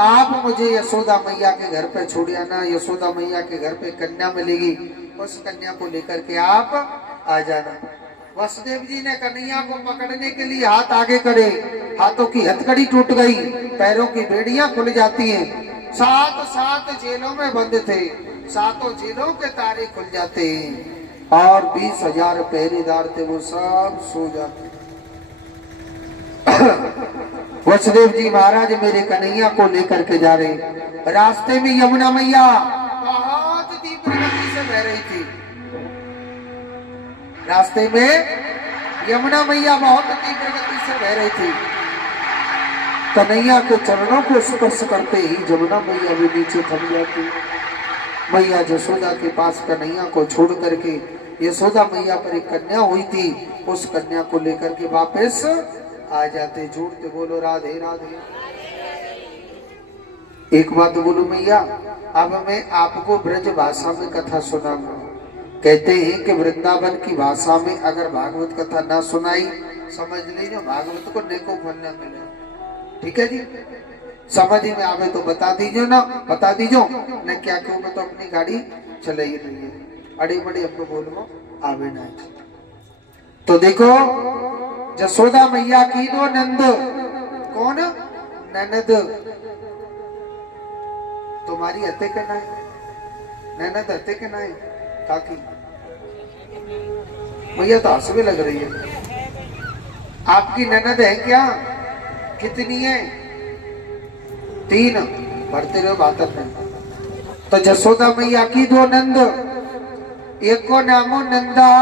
आप मुझे यशोदा मैया के घर पे छोड़ आना। यशोदा मैया के घर पे कन्या मिलेगी, उस कन्या को लेकर के आप आ जाना। वसुदेव जी ने कन्हैया को पकड़ने के लिए हाथ आगे करे, हाथों की हथकड़ी टूट गई, पैरों की बेड़ियां खुल जाती हैं। 7 जेलों में बंद थे, 7 जेलों के तारे खुल जाते हैं और 20,000 पहरेदार थे, वो सब सो जाते। वसुदेव जी महाराज मेरे कन्हैया को लेकर के जा रहे। रास्ते में यमुना मैया बहुत तीव्र गति से बह रही थी। रास्ते में यमुना मैया बहुत तीव्र गति से बह रही थी। कन्हैया के चरणों को स्पर्श करते ही यमुना मैया भी नीचे थम जाती। मैया यशोदा के पास कन्हैया को छोड़ करके, यशोदा मैया पर एक कन्या हुई थी, उस कन्या को लेकर के वापस आ जाते। झूठते बोलो राधे राधे। एक बात बोलो मैया, अब मैं आपको ब्रज भाषा में कथा सुनाऊंगा। कहते हैं कि वृंदावन की भाषा में अगर भागवत कथा ना सुनाई, समझ लीजिए भागवत को नेको फल न मिले। ठीक है जी, समझ में आवे तो बता दीजिए ना, बता दीजिए न क्या क्यों, मैं तो अपनी गाड़ी चला ही रही है, अड़े बड़े हमको बोलो आवे ना। तो देखो यशोदा मैया की दो नंद, कौन ननद, तुम्हारी हते के ना है, ननद हते के ना है काकी। मैया तो हंसने लग रही है। आपकी ननद है क्या? कितनी है? 3। भरते रहो बात में। तो यशोदा मैया की 2 नंद, एक को नाम हो नंदा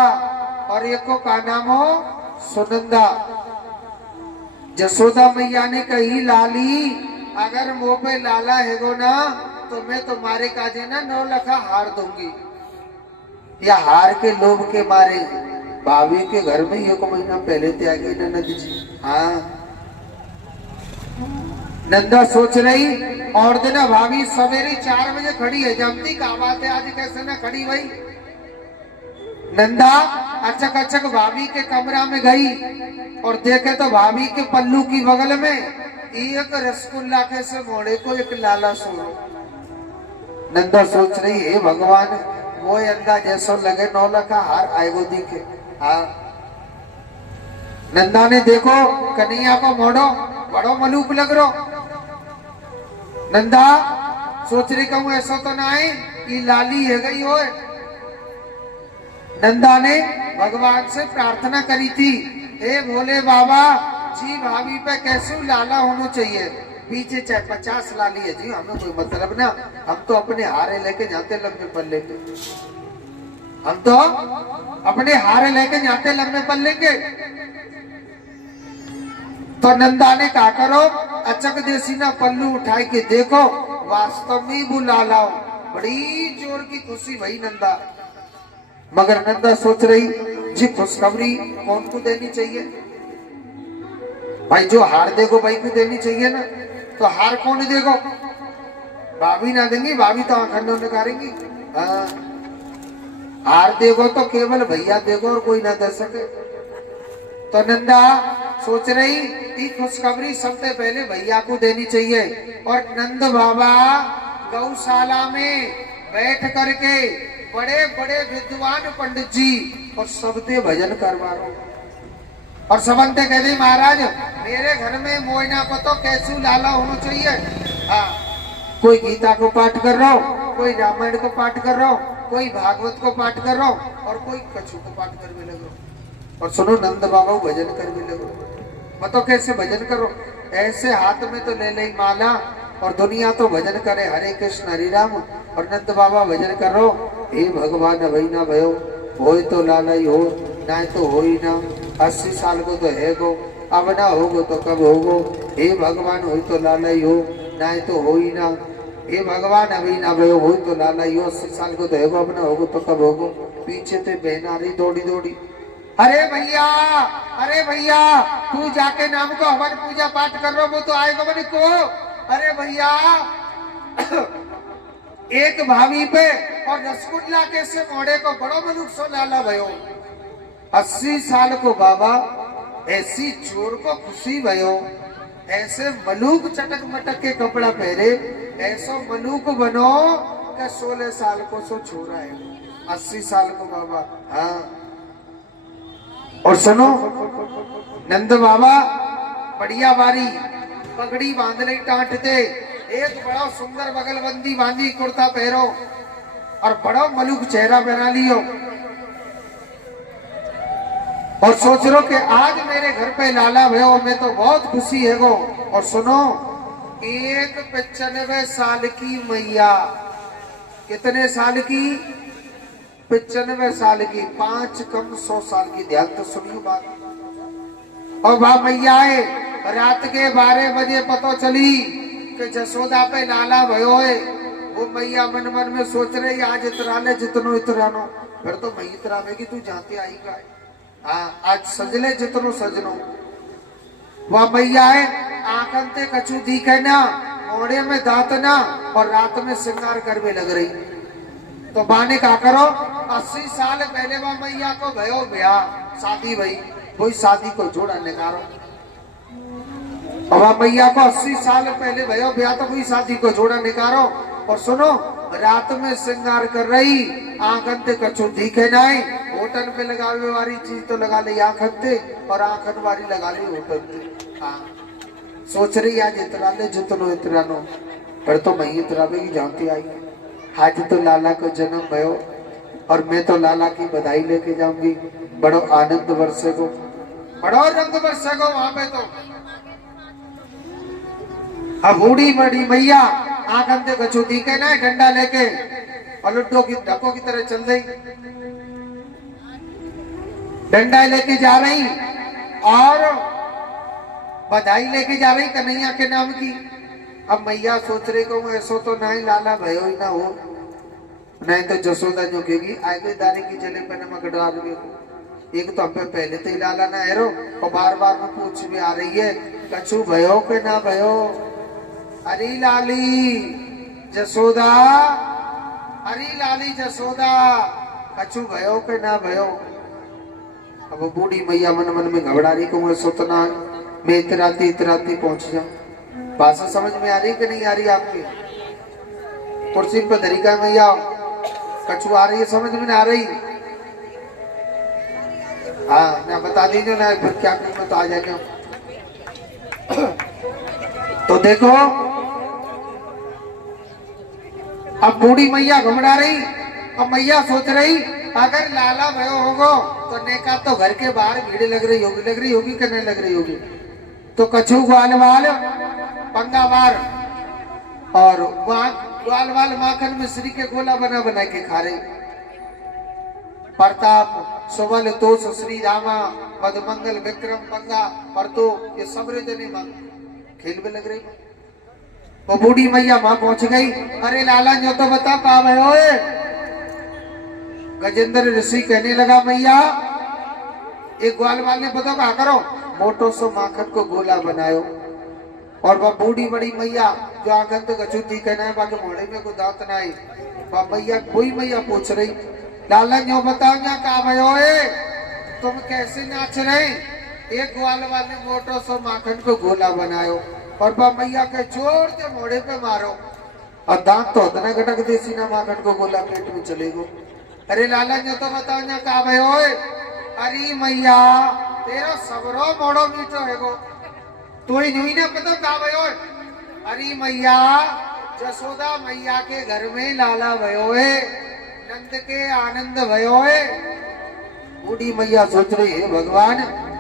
और एक को का नाम हो सुनंदा। यशोदा मैया ने कही लाली, अगर मुंह पे लाला हैगो ना तो मैं तुम्हारे काजे ना 9 लाख हार दूंगी। या हार के लोभ के मारे भाभी के घर में 1 महीना पहले ते आ गई ननद जी। हाँ, नंदा सोच रही और दिन भाभी सवेरे 4 बजे खड़ी है, जमती का बात है, आज कैसे ना खड़ी भाई। नंदा अचक अचक भाभी के कमरा में गई और देखे तो भाभी के पल्लू की बगल में एक रसगुल्ला के से मोड़े को एक लाला सोरो। नंदा सोच रही है भगवान वो अंदा जैसो लगे 9 लाख हार आएगो दिखे। हाँ, नंदा ने देखो कन्हैया को मोड़ो, बड़ो मलूक लग रो। नंदा सोच रही कहूं ऐसा तो ना है कि लाली है गई हो। नंदा ने भगवान से प्रार्थना करी थी, हे भोले बाबा जी भाभी पे कैसे लाला होना चाहिए। पीछे चाहे 50 लाली है जी, हमें कोई मतलब ना, हम तो अपने हारे लेके जाते लंबे पल्ले के, हम तो अपने हारे लेके जाते लंबे पल्ले के। तो नंदा ने कहा करो अचक देसी ना पल्लू उठाई के देखो, वास्तव में वो लाला हो। बड़ी जोर की खुशी भई नंदा। मगर नंदा सोच रही जी खुशखबरी कौन को देनी चाहिए भाई, जो हार देगो भाई को देनी चाहिए ना। तो हार कौन देगो? भाभी ना देंगी, भाभी तो आंखों निकालेंगी। हार देगो तो केवल भैया देगो और कोई ना दे सके। तो नंदा सोच रही कि खुशखबरी सबसे पहले भैया को देनी चाहिए। और नंद बाबा गौशाला में बैठ करके बड़े बड़े विद्वान पंडित जी और सबसे भजन करवा रहे और सबंते कहते महाराज मेरे घर में मोइना को तो कैसू लाला होना चाहिए। हाँ, कोई गीता को पाठ कर रहा हो, कोई रामायण को पाठ कर रहा हो, कोई भागवत को पाठ कर रहा हो और कोई कछु को पाठ कर भी लगो। और सुनो नंद बाबा भजन कर भी लगो। मतलब कैसे भजन करो? ऐसे हाथ में तो ले ले माला और दुनिया तो भजन करे हरे कृष्ण हरि राम, और नंद बाबा भजन करो हे भगवान अभी ना भयो हो तो लाला ही हो, ना तो हो ही ना, 80 साल को तो है गो, अब ना होगो तो कब होगो, हे भगवान हो तो लाला ही हो, ना तो हो ही ना, हे भगवान अभी ना भयो हो तो लाला ही हो, 80 साल को तो है गो, अब ना होगो तो कब होगो। पीछे से बहन आ रही दौड़ी दौड़ी, अरे भैया तू जाके नाम को हवन पूजा पाठ कर रहा, वो तो आएगा बनी को। अरे भैया एक भाभी पे और रसगुल्ला के से मोड़े को बड़ो मनुख सो लाला भयो। 80 साल को बाबा ऐसी चोर को खुशी भयो, ऐसे मलूक चटक मटक के कपड़ा पहरे, ऐसो मलूक बनो कि 16 साल को सो छोरा है। 80 साल को बाबा। हाँ और सुनो, नंद बाबा बढ़िया बारी पगड़ी बांध ली टांट दे, एक बड़ा सुंदर बगलबंदी बांधी, कुर्ता पहरो और बड़ा मलुक चेहरा बना लियो और सोच रो कि आज मेरे घर पे लाला भयो, मैं तो बहुत खुशी है गो। और सुनो, एक 95 साल की मैया, कितने साल की? 95 साल की, 5 कम 100 साल की। ध्यान तो सुनियो बात। और वह मैया है, रात के 12 बजे पता चली कि जसोदा पे लाला भयो है। वो मैया मन मन में सोच रही, आज इतरा ले जितनो इतरानो, फिर तो मैं इतरावेगी, तू जाते आई का। हाँ, आज सजले जितनो सजनो। वह मैया है, आंखन ते कछु दिखे ना, मोड़े में दांत ना, और रात में श्रृंगार करवे लग रही। तो बाने का करो, 80 साल पहले वह मैया को भयो ब्याह, शादी भई, वही शादी को जोड़ा निकारो। और वह मैया को 80 साल पहले भयो ब्याह, तो वही शादी को जोड़ा निकारो। और सुनो, रात में श्रृंगार कर रही, आंखन ते कछु दिखे नहीं, होटल पे लगावे वाली चीज तो लगा ली आंखन ते, और आंखन वाली लगा ली होटल ते। हाँ, सोच रही आज इतरा ले जितनो इतरानो, पर तो मैं इतरावेगी, जानती आई। आज तो लाला को जन्म भयो और मैं तो लाला की बधाई लेके जाऊंगी। बड़ो आनंद वर्षे को, बड़ो रंग वर्षे को वहां पे। तो अब बूढ़ी बड़ी मैया आंखन से कछु दिखे ना, डंडा लेके और लुड्डो की ढको की तरह चल रही, डंडा लेके जा रही और बधाई लेके जा रही कन्हैया के नाम की। अब मैया सोच रही को ऐसो तो नहीं लाला भयो ही ना हो, नहीं तो जसोदा झुकेगी, आगे दारी की जले पे नमक डाल दे। एक तो हम पे पहले तो ही लाला ना हेरो, और बार बार में पूछ भी आ रही है, कछु भयो के ना भयो? अरे लाली जसोदा, अरे लाली जसोदा, कछु भयो के ना भयो? अब वो बूढ़ी मैया मन मन में घबरा रही को, सोचना मैं इतराती पहुंच जाऊं। भाषा समझ में आ रही कि नहीं आ रही आपकी? कुर्सी पर धरिका मैया, कछु आ रही है, समझ में आ रही? हाँ ना, बता दीजिए ना, फिर क्या करूं तो आ जाएगा। तो देखो, अब बूढ़ी मैया घबरा रही, अब मैया सोच रही अगर लाला भयो होगो तो नेका तो घर के बाहर भीड़ लग रही होगी कि नहीं लग रही होगी। तो कछु ग्वाल वाल पंगावार और ग्वाल वाल माखन मिश्री के गोला बना के खा रहे। प्रताप सुबल तोष श्री रामा मधुमंगल विक्रम पंगा पर तो ये सब जने खेल में लग रही। वो बूढ़ी मैया वहां पहुंच गई। अरे लाला जो तो बता पा भयो। गजेंद्र ऋषि कहने लगा, मैया एक ग्वाल वाल ने पता क्या करो, मोटो सो माखन को गोला बनायो। और वह बूढ़ी बड़ी मैया जो आंखन तो गचूती कहना है, बाकी मोड़े में को दांत ना आई, वह मैया कोई मैया पूछ रही, लाला जो बताओ ना कहा भयो तुम कैसे नाच रहे? एक ग्वाल वाल ने मोटो सो माखन को गोला बनायो और वह मैया के जोर से मोड़े पे मारो और दांत तो उतना गटक देसी ना, माखन को गोला पेट में चलेगो। अरे लाला जो तो बताओ ना कहा भयो। अरे मैया तेरा सबरो मोड़ो मीठो हैगो, तू ही नहीं ना पता कहा भयो। अरे मैया जसोदा मैया के घर में लाला भयो है, नंद के आनंद भयो है। बूढ़ी मैया सोच रही है, भगवान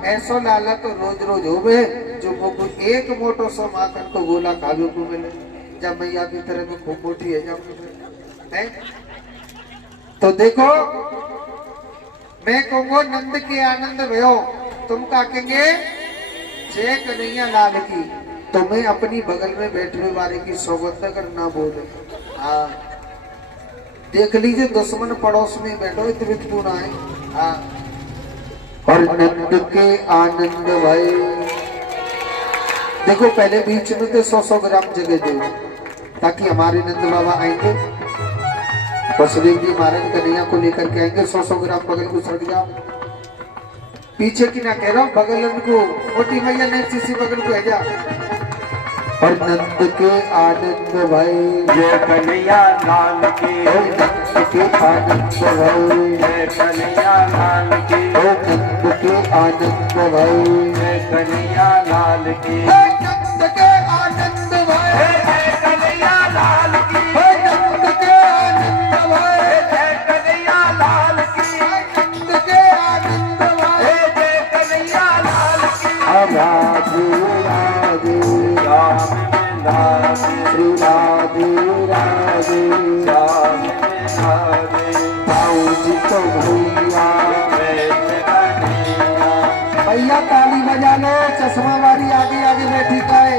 ऐसो लाला तो रोज रोज होवे जो एक मोटो सो माखन को गोला खावे को मिले, जब मैया की तरह में खूब मोटी है जब है। तो देखो मैं कहूँगा नंद के आनंद भयो, तुम क्या कहेंगे जय कन्हैया लाल की, तो मैं अपनी बगल में बैठने वाले की सोबत अगर ना बोले। हाँ देख लीजिए, दुश्मन पड़ोस में बैठो इतने पूरा है। हाँ और नंद के आनंद भाई देखो, पहले बीच में तो 100-100 ग्राम जगह दो ताकि हमारे नंद बाबा आएंगे, वसुदेव जी महाराज कन्हैया को लेकर के आएंगे। 100-100 ग्राम बगल को सड़ जाओ, पीछे की ना कह रहा हूँ, बगल को मोटी मैया ने सीसी बगल को है जा। और नंद के आनंद भय जय कन्हैया लाल की ओ नंद के आनंद भय जय कन्हैया लाल की ओ नंद के आनंद भय जय कन्हैया लाल की हे नंद के आनंद भय जय कन्हैया लाल की हे नंद के आनंद भय जय कन्हैया लाल की नंद के आनंद भय जय कन्हैया लाल की राधे राधे राम में राधे श्री राधे राधे राम में राधे आओ जी तो भैया वैसे कन्हैया भैया ताली बजा लो, चश्मा वाली आगे आगे बैठी का है,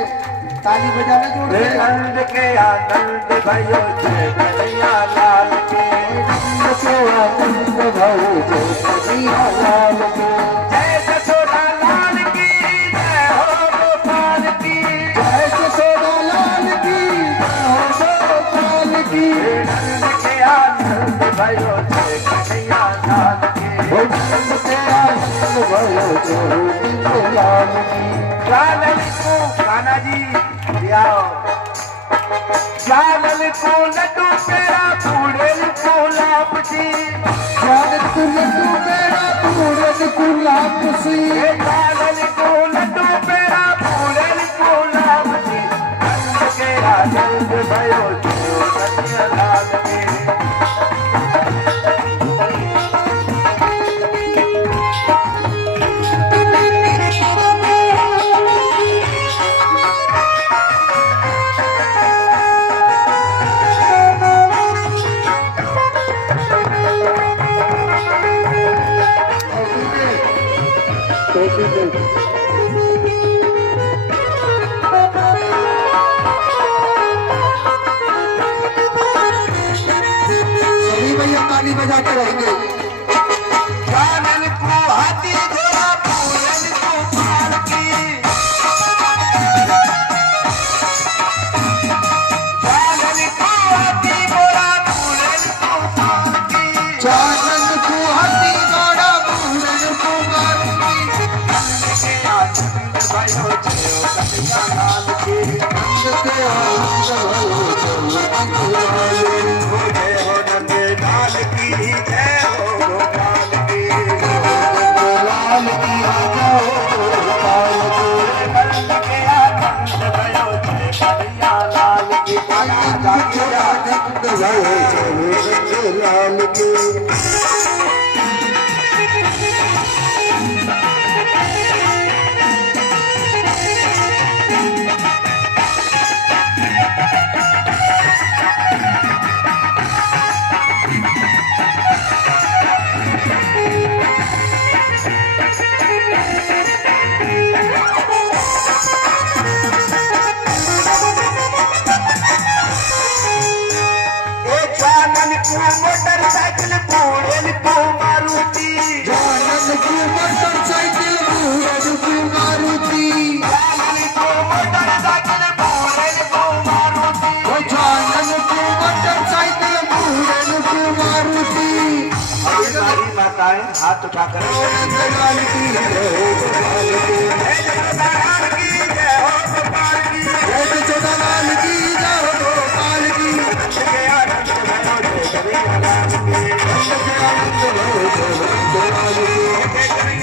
ताली बजा लो जोर हे से। नंद के आनंद भयो जय कन्हैया लाल के नंद के आनंद भयो जय कन्हैया लाल के जय यशोदा लाल की जय हो गोपाल की जय यशोदा लाल की जय हो गोपाल की हे नंद के आनंद भयो जय कन्हैया लाल के ओ नंद के आनंद भयो जय कन्हैया लाल की लालन को कान्हा जी दियाओ लालन को लड्डू पेड़ा पूड़ेल को लाप जी स्वागत लड्डू मेरा पूरन गुलाब सी हे लालन को लड्डू पेड़ा पूड़ेल को लाप जी नंद के आनंद भयो जय कन्हैया लाल के सभी भैया ताली बजाते रहेंगे। लालन को हाथी घोड़ा पूरन को पालकी लालन को हाथी घोड़ा पूरन को पालकी चानन को हाथी घोड़ा पूरन को मारुति के आनंद भयो जय कन्हैया लाल की नंद के आनंद भयो जय कन्हैया लाल की। हो जय हो नंद लाल की जय हो गोपाल की लाल की जाओ गोपाल की। नंद के आनंद भयो जय कन्हैया लाल की नंद के आनंद भयो जय कन्हैया लाल की। चानन को मोटरसाइकिल पूरन को मारुति जानन की मोटरसाइकिल पूरन को मारुति चानन को मोटरसाइकिल पूरन को मारुति ओ जानन की मोटरसाइकिल पूरन को मारुति ये सारी माताएं हाथ उठाकर लाल की जय हो गोपाल की। जय जगन्नाथ की जय हो गोपाल की जय यशोदा लाल की जय हो गोपाल की। के आनंद भयो जय कन्हैया लाल की नंद के आनंद भयो जय कन्हैया लाल की। जय कन्हैया